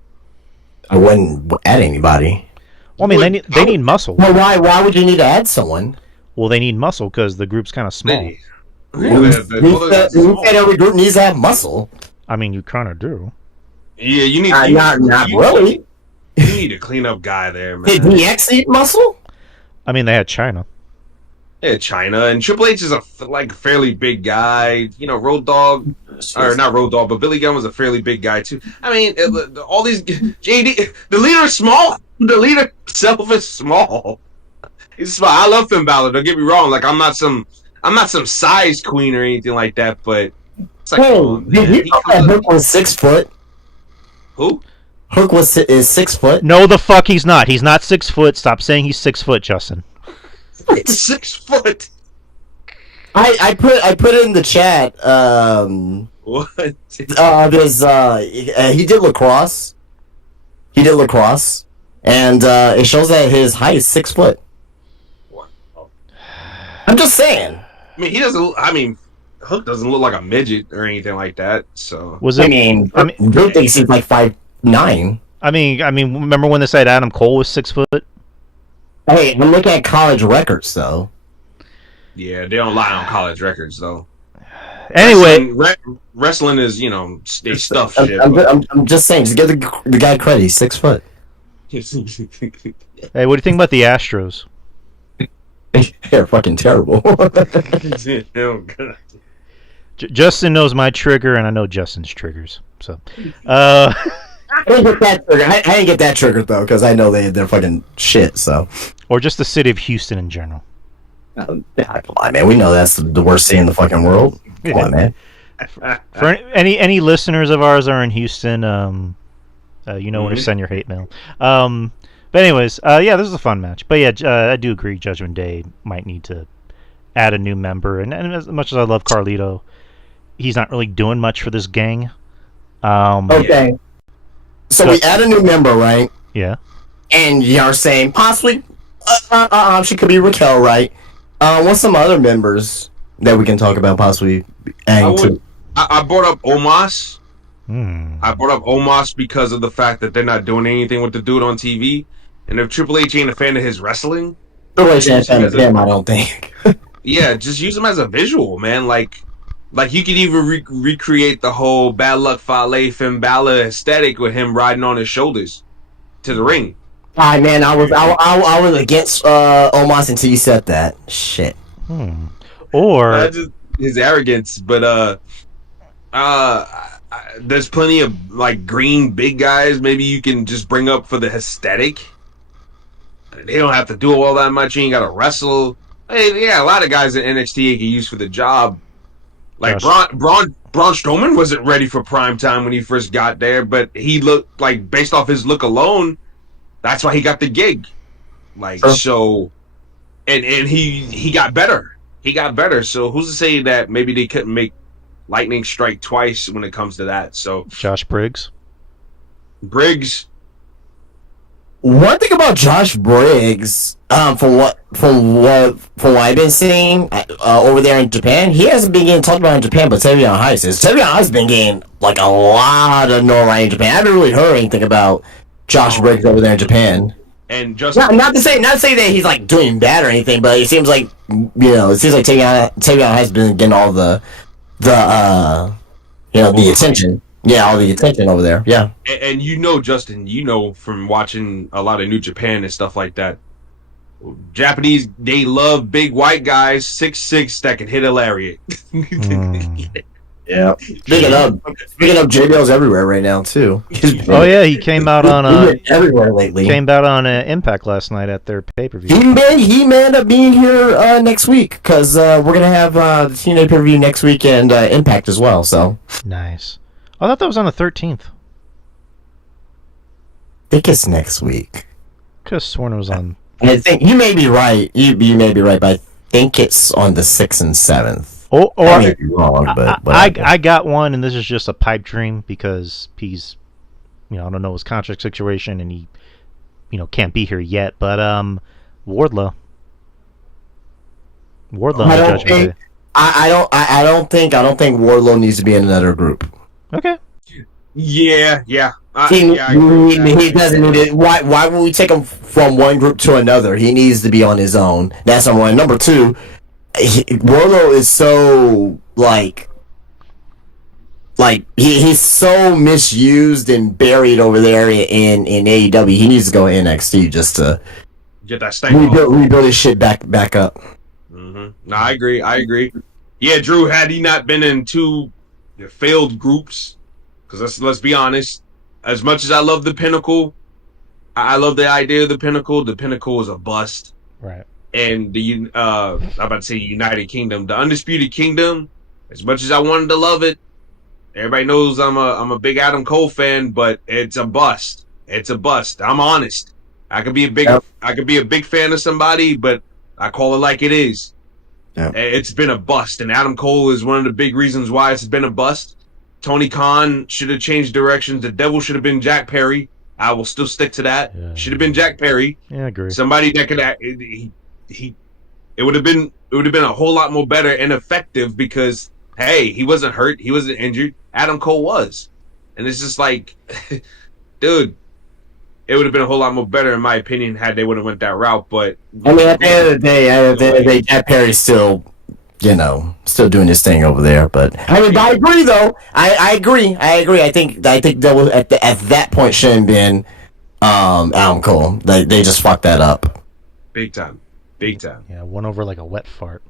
I wouldn't add anybody. Well, I mean, they need muscle. Well, why would you need to add someone? Well, they need muscle because the group's kind of small. Who said every group needs to have muscle? I mean, you kind of do. Yeah, you need. Not really. You need a cleanup guy there, man. Did DX need muscle? I mean, they had China. Yeah, China and Triple H is a fairly big guy. Road Dogg, or not Road Dogg, but Billy Gunn was a fairly big guy too. I mean, all these JD, the leader is small. The leader itself is small. He's small. I love Finn Balor. Don't get me wrong. Like I'm not some size queen or anything like that. But it's like, did you know that Hook was 6 foot? Who? Hook is 6 foot. No, the fuck he's not. He's not 6 foot. Stop saying he's 6 foot, Justin. It's 6 foot. I put it in the chat. What? There's he did lacrosse. And it shows that his height is 6 foot. What? I'm just saying. I mean, he doesn't. I mean, Hook doesn't look like a midget or anything like that. So Was it? I mean, Drew thinks he's like 5'9". I mean, remember when they said Adam Cole was 6 foot? Hey, I'm looking at college records though. yeah, they don't lie on college records though. Anyway, wrestling is they stuff shit. I'm just saying, just give the guy credit. He's 6 foot. hey, what do you think about the Astros? They're fucking terrible. Justin knows my trigger, and I know Justin's triggers. So, I didn't get that trigger. I didn't get that trigger though, because I know they're fucking shit. So, or just the city of Houston in general. Come on, man. We know that's the worst city in the fucking world. Come on, man. For any listeners of ours are in Houston, where to send your hate mail. But anyways, yeah, this is a fun match. But yeah, I do agree. Judgment Day might need to add a new member, and as much as I love Carlito, he's not really doing much for this gang. Okay. So we add a new member, right? Yeah. And you're saying possibly, she could be Raquel, right? What's some other members that we can talk about possibly adding to? I brought up Omos. Hmm. I brought up Omos because of the fact that they're not doing anything with the dude on TV, and if Triple H ain't a fan of his wrestling, Triple H ain't a fan of him, I don't think. yeah, just use him as a visual, man. Like you could even recreate the whole Bad Luck Fale Finn Balor aesthetic with him riding on his shoulders to the ring. Ah, man, I was against Omos until you said that. Shit. Or just his arrogance, but there's plenty of like green big guys. Maybe you can just bring up for the aesthetic. They don't have to do all that much. You ain't got to wrestle. Hey, yeah, a lot of guys in NXT you can use for the job. Like Braun Strowman wasn't ready for prime time when he first got there, but he looked like, based off his look alone, that's why he got the gig. Like so, and he got better. He got better. So who's to say that maybe they couldn't make lightning strike twice when it comes to that? So Josh Briggs. One thing about Josh Briggs, from what I've been seeing over there in Japan, he hasn't been getting talked about in Japan, but Tevion Heiss is. Tevion Heiss has been getting like a lot of notoriety in Japan. I haven't really heard anything about Josh Briggs over there in Japan. And just not to say that he's like doing bad or anything, but it seems like Tevion has been getting all the attention. Yeah, all the attention over there. Yeah. And Justin, from watching a lot of New Japan and stuff like that, Japanese, they love big white guys, 6'6", that can hit a lariat. Yeah. Speaking of JBL's everywhere right now too. Oh yeah, he came out on He's been everywhere lately. Impact last night at their pay-per-view. He may end up being here next week because we're gonna have the TNA pay-per-view next week and Impact as well. So Nice. I thought that was on the 13th. I think it's next week. Could have sworn it was on. I think you may be right. You may be right, but I think it's on the 6th and 7th. Or I may be wrong, but I got one, and this is just a pipe dream because he's, I don't know his contract situation, and he, can't be here yet. But Wardlow on the Judgment Day. I don't think Wardlow needs to be in another group. Okay. Yeah. He doesn't need it. Why would we take him from one group to another? He needs to be on his own. That's number one. Number two, Wardlow is so he's so misused and buried over there in AEW. He needs to go to NXT just to get that stank rebuild his shit back up. Mm-hmm. No, I agree. Yeah, Drew, had he not been in two failed groups, because let's be honest, as much as I love the Pinnacle, I love the idea of the Pinnacle. The Pinnacle is a bust. Right. And I'm about to say United Kingdom, the Undisputed Kingdom. As much as I wanted to love it, everybody knows I'm a big Adam Cole fan, but it's a bust. It's a bust. I'm honest. I could be a big fan of somebody, but I call it like it is. Yeah. It's been a bust, and Adam Cole is one of the big reasons why it's been a bust. Tony Khan should have changed directions. The devil should have been Jack Perry. I will still stick to that. Yeah. Should have been Jack Perry. Yeah, I agree. Somebody that could it would have been a whole lot more better and effective because hey, he wasn't hurt, he wasn't injured. Adam Cole was, and it's just like, dude, it would have been a whole lot more better in my opinion had they would have went that route. But I mean, at the end of the day, Jack Perry's still, still doing his thing over there. But I agree though. I agree. I think that was at that point shouldn't have been Adam Cole. They just fucked that up. Big time. Yeah, went over like a wet fart.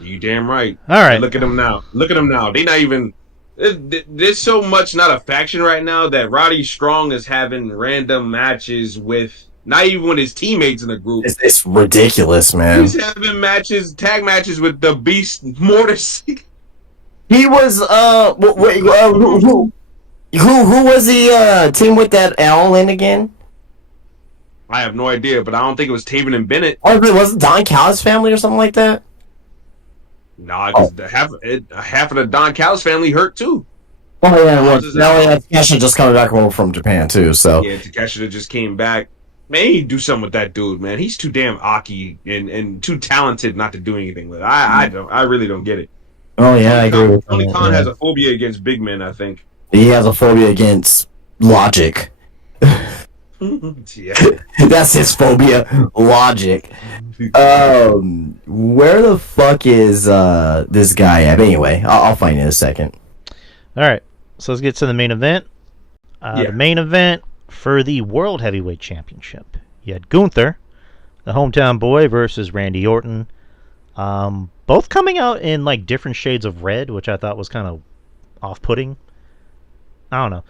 You damn right. All right. Look at them now. They not even. There's so much not a faction right now that Roddy Strong is having random matches with not even with his teammates in the group. It's ridiculous, man. He's having tag matches with the Beast Mortis. He was who was the team with that Al in again? I have no idea, but I don't think it was Taven and Bennett. Or was it Don Callis family or something like that? Nah, because half of the Don Callis family hurt too. Oh yeah, Takeshita just coming back over from Japan too. So yeah, Takeshita just came back. Man, he do something with that dude, man. He's too damn aki and too talented not to do anything with it. I really don't get it. Oh yeah, I agree. Tony Khan has a phobia against big men, I think. He has a phobia against logic. Yeah. That's his phobia. Logic. Where the fuck is this guy at? Anyway, I'll find it in a second. Alright, so let's get to the main event. The main event for the World Heavyweight Championship. You had Gunther, the hometown boy, versus Randy Orton. Both coming out in like different shades of red, which I thought was kind of off-putting. I don't know.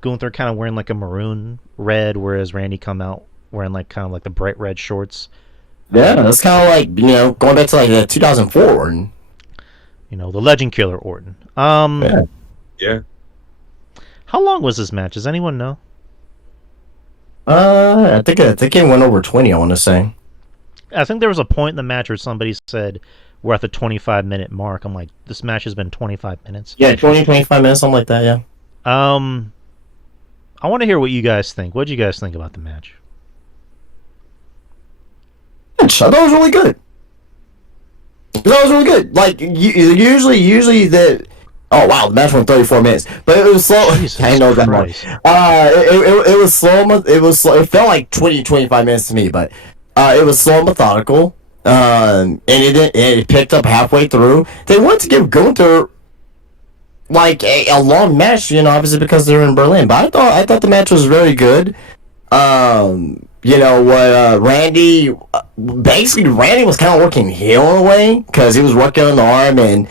Gunther kind of wearing like a maroon red, whereas Randy come out wearing like kind of like the bright red shorts. Yeah, that's kind of like going back to like the 2004 Orton. The Legend Killer Orton. Yeah. How long was this match? Does anyone know? I think it went over 20. I want to say. I think there was a point in the match where somebody said we're at the 25-minute mark. I'm like, this match has been 25 minutes. Yeah, 25 minutes, something like that. Yeah. I want to hear what you guys think. What did you guys think about the match? I thought it was really good. Like usually the. Oh wow, the match went 34 minutes, but it was slow. Jesus I know that Christ. much. It was slow. It was slow. It felt like 25 minutes to me, but it was slow and methodical. And it picked up halfway through. They wanted to give Gunther like a long match, obviously because they're in Berlin. But I thought the match was very good. you know what, Randy, basically Randy was kind of working heel in a way because he was working on the arm, and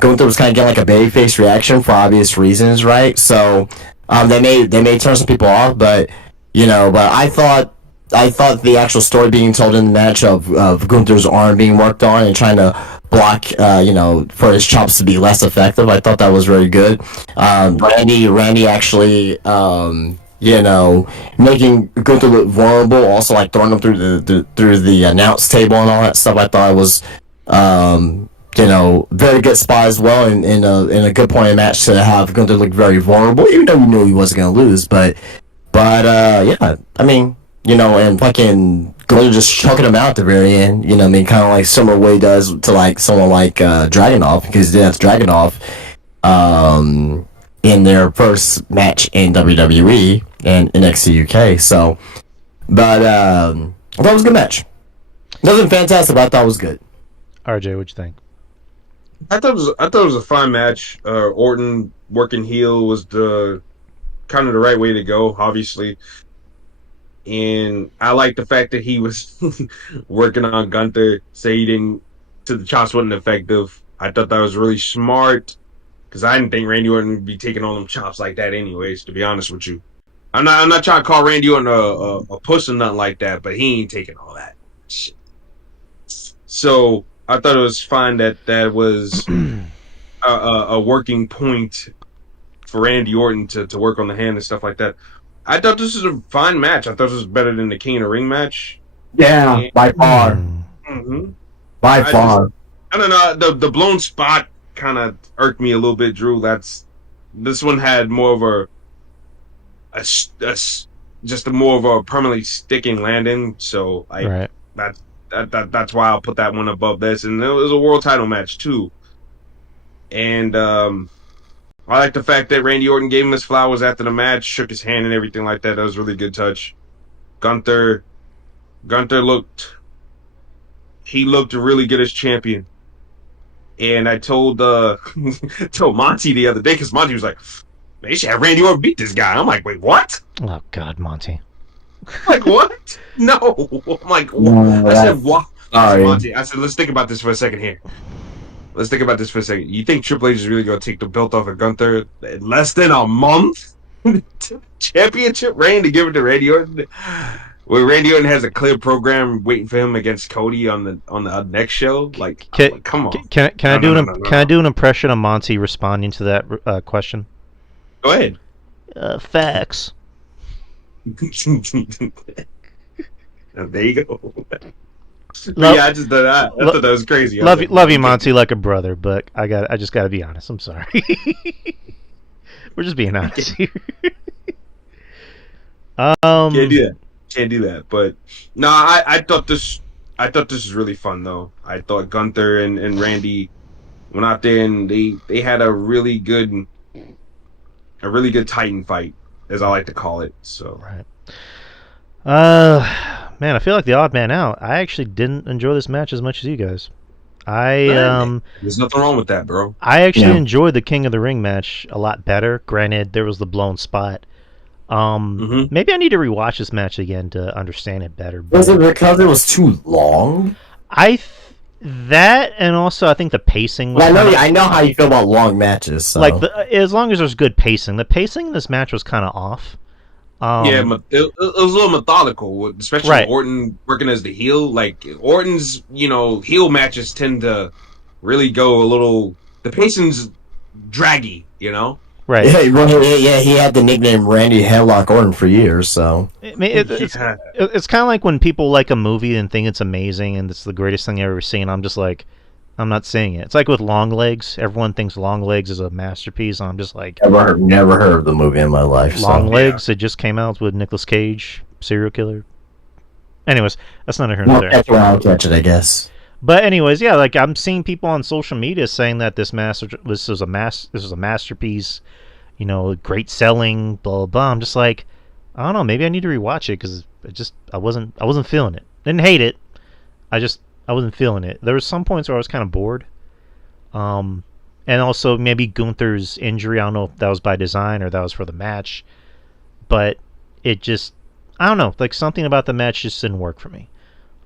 Gunther was kind of getting like a babyface reaction for obvious reasons, right? So they may turn some people off, but but I thought the actual story being told in the match of Gunther's arm being worked on and trying to block, for his chops to be less effective. I thought that was very good. Randy actually, making Gunther look vulnerable, also like throwing him through the announce table and all that stuff. I thought it was, very good spot as well, and in a good point in the match to have Gunther look very vulnerable, even though we knew he wasn't gonna lose. Yeah, I mean, and fucking Gunther just choking him out at the very end. I mean, kind of like similar way he does to like someone like Dragunov, because that's Dragunov. In their first match in WWE and NXT UK. So, but I thought it was a good match. Nothing fantastic, but I thought it was good. RJ, what'd you think? I thought it was a fine match. Orton working heel was the kind of the right way to go, obviously. And I like the fact that he was working on Gunther, saying the chops wasn't effective. I thought that was really smart because I didn't think Randy Orton would be taking all them chops like that, anyways. To be honest with you, I'm not trying to call Randy Orton a puss or nothing like that, but he ain't taking all that shit. So I thought it was fine that was a working point for Randy Orton to work on the hand and stuff like that. I thought this was a fine match. I thought this was better than the King of the Ring match. Yeah, by far. Mm-hmm. By far. I don't know. The blown spot kind of irked me a little bit, Drew. This one had more of just a more of a permanently sticking landing. So Right. that's why I'll put that one above this. And it was a world title match too. And I like the fact that Randy Orton gave him his flowers after the match, shook his hand and everything like that. That was a really good touch. Gunther looked really good as champion. And I told Monty the other day, because Monty was like, man, you should have Randy Orton beat this guy. I'm like, wait, what? Oh God, Monty. I'm like, what? No. I'm like, what? No, I said, what? Sorry. Monty, I said, let's think about this for a second here. You think Triple H is really going to take the belt off of Gunther in less than a month? Championship reign to give it to Randy Orton? Where Randy Orton has a clear program waiting for him against Cody on the next show? Like, come on. Can I do an impression of Monty responding to that question? Go ahead. Facts. There you go. I just thought that. I thought that was crazy. Love you, Monty, like a brother, but I just gotta be honest. I'm sorry. We're just being honest here. Can't do that. But no, I thought this was really fun though. I thought Gunther and Randy went out there and they had a really good Titan fight, as I like to call it. So right. Man, I feel like the odd man out. I actually didn't enjoy this match as much as you guys. There's nothing wrong with that, bro. I actually enjoyed the King of the Ring match a lot better. Granted, there was the blown spot. Maybe I need to rewatch this match again to understand it better. Was it because it was too long? That and also I think the pacing was I know how you feel about long matches. So. Like as long as there's good pacing. The pacing in this match was kind of off. It was a little methodical, especially right. Orton working as the heel. Like Orton's, heel matches tend to really go a little. The pacing's draggy, Right. Yeah, he had the nickname Randy Headlock Orton for years. So it's kind of like when people like a movie and think it's amazing and it's the greatest thing I've ever seen. I'm just like, I'm not saying it. It's like with Longlegs. Everyone thinks Longlegs is a masterpiece. And I'm just like... Never heard of the movie in my life. Longlegs, It just came out with Nicolas Cage, serial killer. Anyways, that's not a here nor there. That's where I'll catch it, I guess. But anyways, yeah, like I'm seeing people on social media saying that this is a masterpiece, great selling, blah, blah, blah. I'm just like, I don't know, maybe I need to rewatch it because I wasn't feeling it. Didn't hate it. I wasn't feeling it. There were some points where I was kind of bored. And also maybe Gunther's injury. I don't know if that was by design or that was for the match. But it just... I don't know, like something about the match just didn't work for me.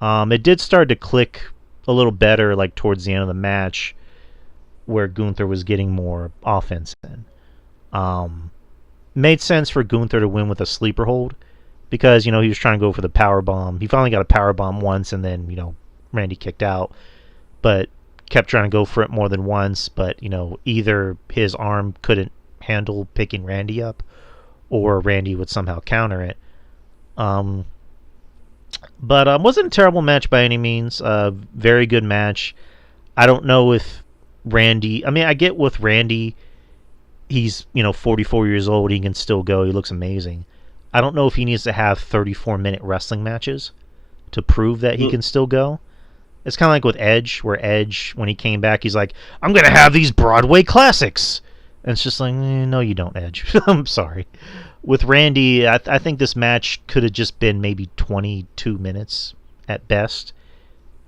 It did start to click a little better, like towards the end of the match, where Gunther was getting more offense in. Made sense for Gunther to win with a sleeper hold because, he was trying to go for the power bomb. He finally got a power bomb once, and then, Randy kicked out, but kept trying to go for it more than once. But, either his arm couldn't handle picking Randy up, or Randy would somehow counter it. But wasn't a terrible match by any means. Very good match. I don't know if Randy... I mean, I get with Randy, he's, 44 years old. He can still go. He looks amazing. I don't know if he needs to have 34-minute wrestling matches to prove that he can still go. It's kind of like with Edge, where Edge, when he came back, he's like, I'm going to have these Broadway classics. And it's just like, no, you don't, Edge. I'm sorry. With Randy, I think this match could have just been maybe 22 minutes at best,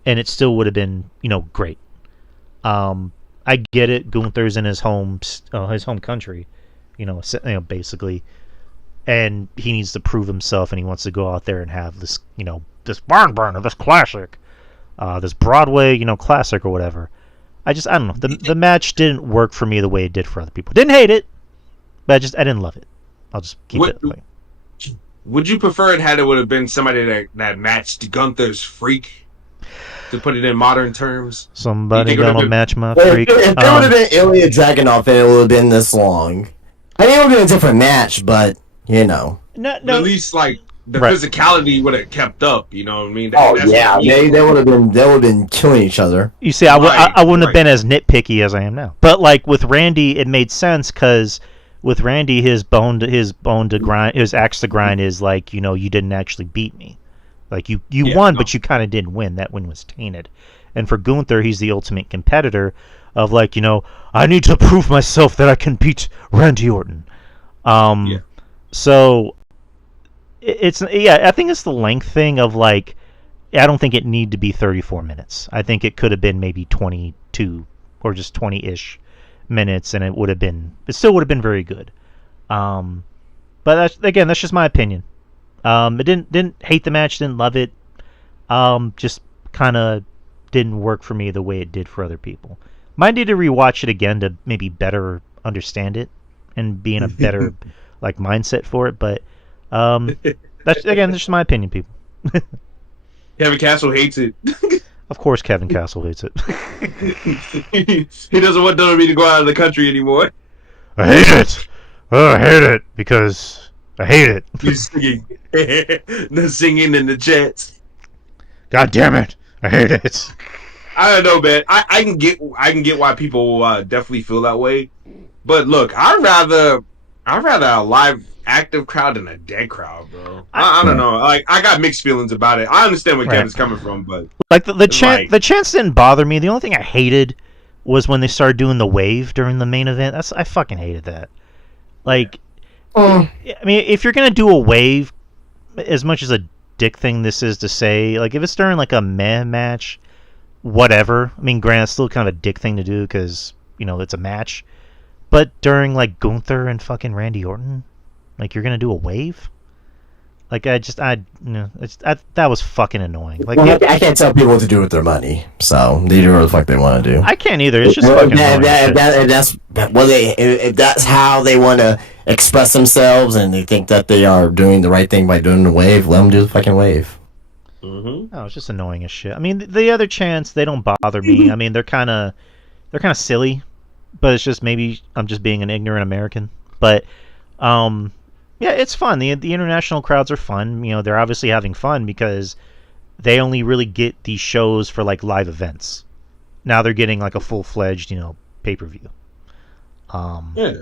and it still would have been, great. I get it. Gunther's in his home country, basically, and he needs to prove himself, and he wants to go out there and have this, this barn burner, this classic, this Broadway, classic or whatever. I don't know. The match didn't work for me the way it did for other people. Didn't hate it, but I didn't love it. I'll just keep it that way. Would you prefer it had it would have been somebody that matched Gunther's freak? To put it in modern terms, Somebody gonna match my Well, freak. if there would have been Ilya Dragunov, it would have been this long. I mean, it would have been a different match, but No. at least like the Right. physicality would have kept up. You know what I mean? Oh That's yeah, what I mean. they would have been killing each other. You see, I wouldn't have Right. been as nitpicky as I am now. But like with Randy, it made sense because with Randy, his axe to grind is like, you didn't actually beat me. Like you won, but you kind of didn't win. That win was tainted. And for Gunther, he's the ultimate competitor of like, I need to prove myself that I can beat Randy Orton. So I think it's the length thing of like, I don't think it need to be 34 minutes. I think it could have been maybe 22 or just 20-ish minutes, and it still would have been very good. But that's just my opinion. It didn't hate the match, didn't love it. Just kind of didn't work for me the way it did for other people. Might need to rewatch it again to maybe better understand it and be in a better like mindset for it. But that's just my opinion, people. Kevin Castle hates it. Of course, Kevin Castle hates it. He doesn't want WWE to go out of the country anymore. I hate it. Oh, I hate it because I hate it. He's singing, the singing in the chants. God damn it! I hate it. I don't know, man. I can get why people definitely feel that way. But look, I'd rather a live active crowd than a dead crowd, bro. I don't know. Like I got mixed feelings about it. I understand where Kevin's coming from, but like the chants didn't bother me. The only thing I hated was when they started doing the wave during the main event. I fucking hated that. Like, I mean, if you're gonna do a wave, as much as a dick thing this is to say, like if it's during like a meh match, whatever. I mean, granted, it's still kind of a dick thing to do because it's a match. But during like Gunther and fucking Randy Orton, like you're gonna do a wave? Like that was fucking annoying. Like I can't tell people what to do with their money, so they do whatever the fuck they want to do. I can't either. It's just fucking annoying. If that's how they want to express themselves and they think that they are doing the right thing by doing the wave, let them do the fucking wave. Mm-hmm. Oh, it's just annoying as shit. I mean, the other chants, they don't bother me. I mean, they're kind of silly, but it's just maybe I'm just being an ignorant American. But yeah, it's fun. The international crowds are fun. They're obviously having fun because they only really get these shows for like live events. Now they're getting like a full-fledged, pay-per-view. Yeah.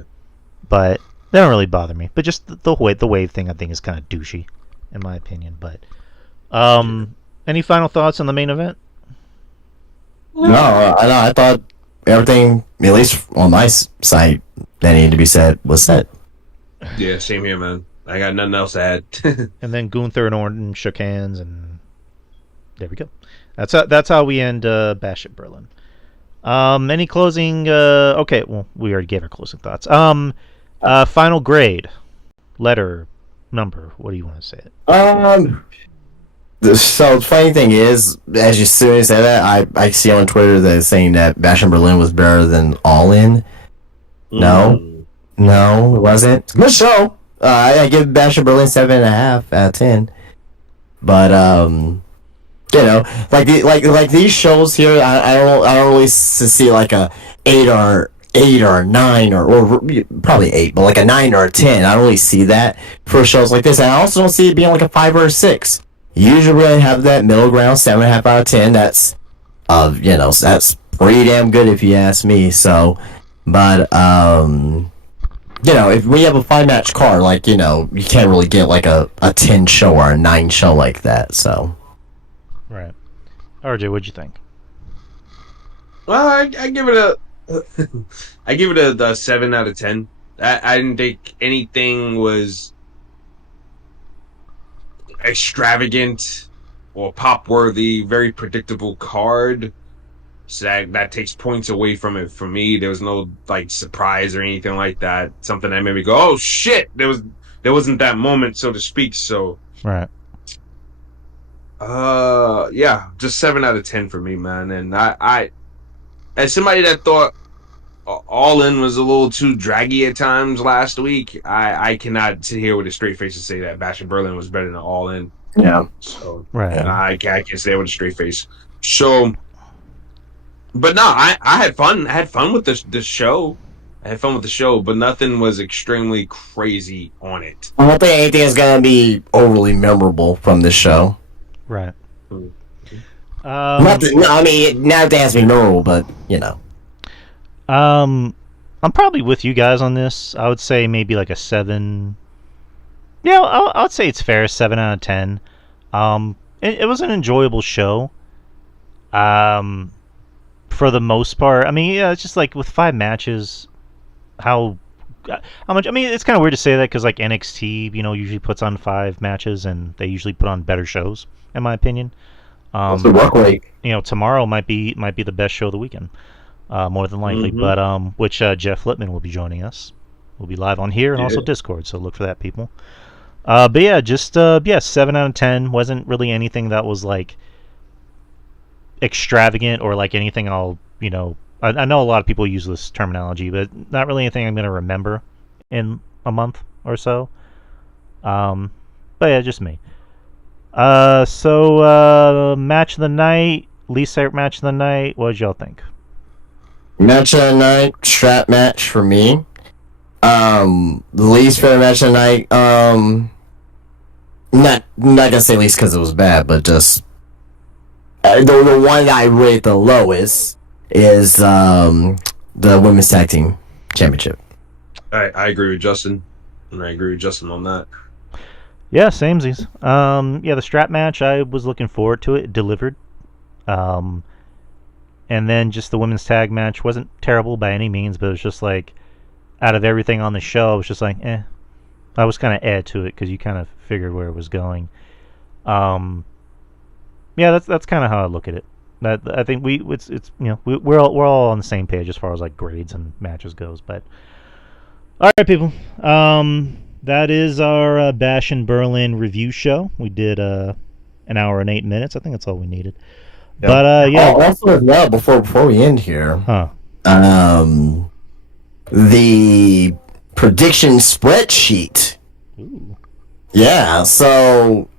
But they don't really bother me. But just the wave thing, I think, is kind of douchey, in my opinion. But any final thoughts on the main event? No, I thought everything, at least on my site, that needed to be said was said. Yeah, same here, man. I got nothing else to add. And then Gunther and Orton shook hands, and there we go. That's how we end Bash at Berlin. Any closing? Okay, well, we already gave our closing thoughts. Final grade, letter, number? What do you want to say it? So the funny thing is, as you soon as say that, I see on Twitter that it's saying that Bash in Berlin was better than All In. No, it wasn't. Good show. I give Bash in Berlin 7.5 out of 10. But you know, like these shows here, I don't really see like a 8 or a 9 or probably 8, but like a 9 or a 10. I don't really see that for shows like this. And I also don't see it being like a 5 or a 6. Usually I have that middle ground, 7.5 out of 10. That's you know, that's pretty damn good if you ask me. So, but you know, if we have a 5-match card, like, you know, you can't really get like a 10 show or a 9 show like that. So, right. RJ, what'd you think? Well, I give it a I give it a 7 out of 10. I didn't think anything was extravagant or pop worthy. Very predictable card. So that takes points away from it for me. There was no like surprise or anything like that. Something that made me go, "Oh shit!" There wasn't that moment, so to speak. So right. Yeah, just 7 out of 10 for me, man. And I as somebody that thought All In was a little too draggy at times last week, I cannot sit here with a straight face and say that Bash in Berlin was better than All In. yeah. So Right. I can't say it with a straight face. So, but no, I had fun. I had fun with this show. I had fun with the show, but nothing was extremely crazy on it. I don't think anything is gonna be overly memorable from this show. Right. Nothing. No, I mean, not that it has to be memorable, but you know. I'm probably with you guys on this. I would say maybe like a 7. Yeah, I would say it's fair. 7 out of 10. It was an enjoyable show. For the most part, I mean, yeah, it's just like with 5 matches, how much? I mean, it's kind of weird to say that because like NXT, you know, usually puts on 5 matches and they usually put on better shows, in my opinion. What's the work rate? You know, tomorrow might be the best show of the weekend, more than likely. Mhm. But which Jeff Lippman will be joining us. We'll be live on here and also Yeah. Discord, so look for that, people. But yeah, just 7 out of 10. Wasn't really anything that was like extravagant or like anything I'll, you know, I know a lot of people use this terminology, but not really anything I'm gonna remember in a month or so. But yeah, just me. So match of the night, least favorite match of the night. What did y'all think? Match of the night, strap match for me. The least favorite match of the night. Not gonna say least because it was bad, but just the one that I rate the lowest is the women's tag team championship. I agree with Justin, and I agree with Justin on that. Yeah, samesies. Yeah, the strap match, I was looking forward to it. It delivered. And then just the women's tag match wasn't terrible by any means, but it was just like, out of everything on the show, it was just like, eh. I was kind of to it because you kind of figured where it was going. Yeah, that's kind of how I look at it. That I think it's you know we're all on the same page as far as like grades and matches goes. But all right, people. That is our Bash in Berlin review show. We did an hour and 8 minutes. I think that's all we needed. Yep. But yeah. Oh, also as well, before we end here, the prediction spreadsheet. Ooh. Yeah. So,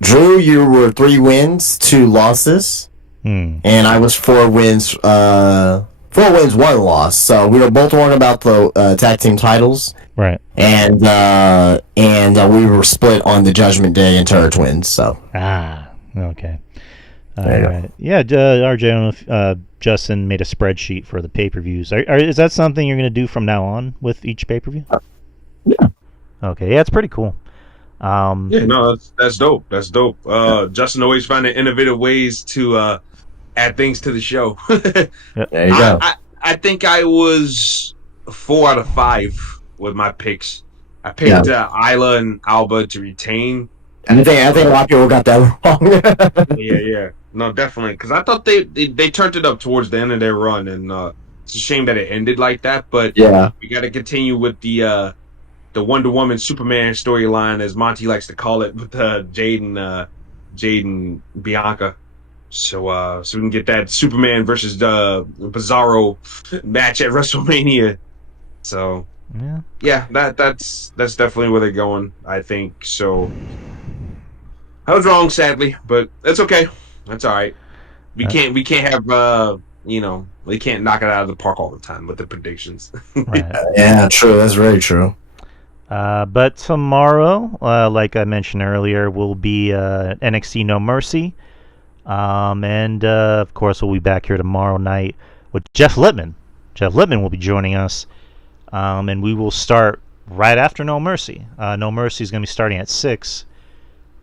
Drew, you were 3 wins, 2 losses, and I was 4 wins. 4 wins, 1 loss. So we were both wrong about the tag team titles. Right. And we were split on the Judgment Day and Terror Twins. So Okay. All There you go. right. Yeah, RJ, I don't know if Justin made a spreadsheet for the pay-per-views. Is that something you're going to do from now on with each pay-per-view? Yeah. Okay. Yeah, it's pretty cool. Yeah, no, that's dope. That's dope. Justin always finding innovative ways to add things to the show. There you go. I think I was 4 out of 5 with my picks. I picked Isla and Alba to retain. I think a lot of people got that wrong. Yeah. No, definitely. Because I thought they turned it up towards the end of their run, and it's a shame that it ended like that. But Yeah. we got to continue with the Wonder Woman Superman storyline, as Monty likes to call it, with Jade and Bianca. So we can get that Superman versus Bizarro match at WrestleMania. So yeah, that's definitely where they're going, I think. So I was wrong, sadly, but that's okay. That's all right. We can't have we can't knock it out of the park all the time with the predictions. Right. Yeah, true. That's very true. But tomorrow, like I mentioned earlier, will be NXT No Mercy. And of course, we'll be back here tomorrow night with Jeff Littman. Jeff Littman will be joining us. And we will start right after No Mercy. No Mercy is going to be starting at 6.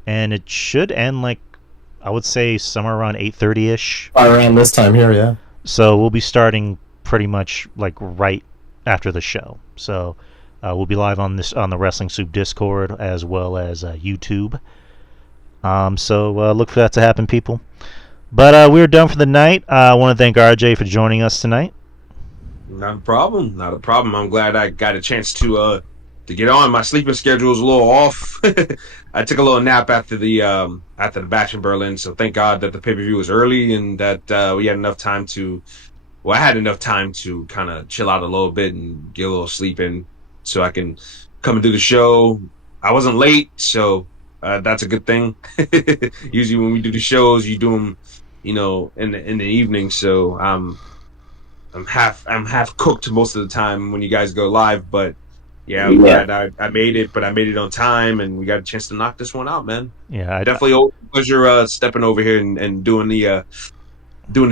And it should end, like, I would say somewhere around 8:30-ish. Around this time here, yeah. So we'll be starting pretty much like right after the show. So we'll be live on the Wrestling Soup Discord as well as YouTube. So look for that to happen, people. But we're done for the night. I want to thank RJ for joining us tonight. Not a problem. Not a problem. I'm glad I got a chance to get on. My sleeping schedule was a little off. I took a little nap after the Bash in Berlin, so thank God that the pay-per-view was early and that we had enough time to. Well, I had enough time to kind of chill out a little bit and get a little sleep in, so I can come and do the show. I wasn't late, so that's a good thing. Usually, when we do the shows, you do them, in the evening. So I'm half cooked most of the time when you guys go live, but. Yeah, I'm glad I made it, but I made it on time, and we got a chance to knock this one out, man. Yeah, definitely a pleasure stepping over here and doing the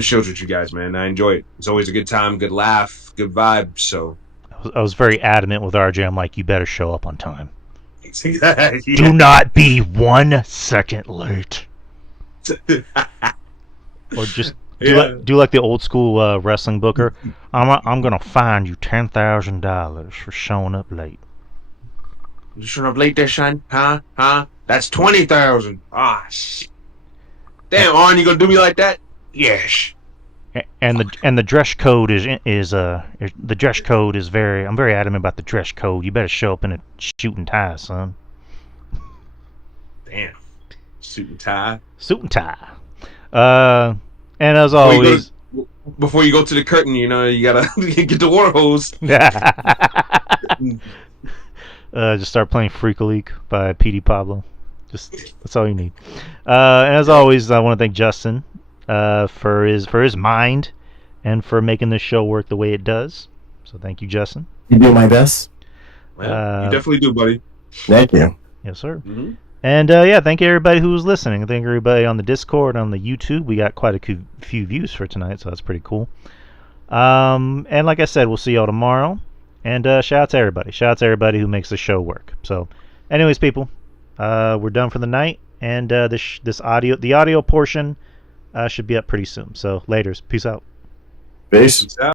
shows with you guys, man. I enjoy it. It's always a good time, good laugh, good vibe. So I was very adamant with RJ. I'm like, you better show up on time. Yeah. Do not be 1 second late. Or just do like the old school wrestling booker. I'm gonna fine you $10,000 for showing up late. You showing up late there, son? Huh? That's 20,000. Ah, shit. Damn, Arn, you gonna do me like that? Yes. And the dress code is the dress code is very. I'm very adamant about the dress code. You better show up in a suit and tie, son. Damn. Suit and tie. Suit and tie. And as always, before you go to the curtain, you gotta get the water hose. Just start playing Freak League by P.D. Pablo. That's all you need. And as always, I want to thank Justin for his mind and for making this show work the way it does. So thank you, Justin. You do my best. Well, you definitely do, buddy. Thank you. Yes, sir. Mm-hmm. And thank you everybody who was listening. Thank everybody on the Discord, on the YouTube. We got quite a few views for tonight, so that's pretty cool. And like I said, we'll see y'all tomorrow. And shout out to everybody. Shout out to everybody who makes the show work. So, anyways, people, we're done for the night, and the audio portion should be up pretty soon. So, laters. Peace out. Peace. Peace out.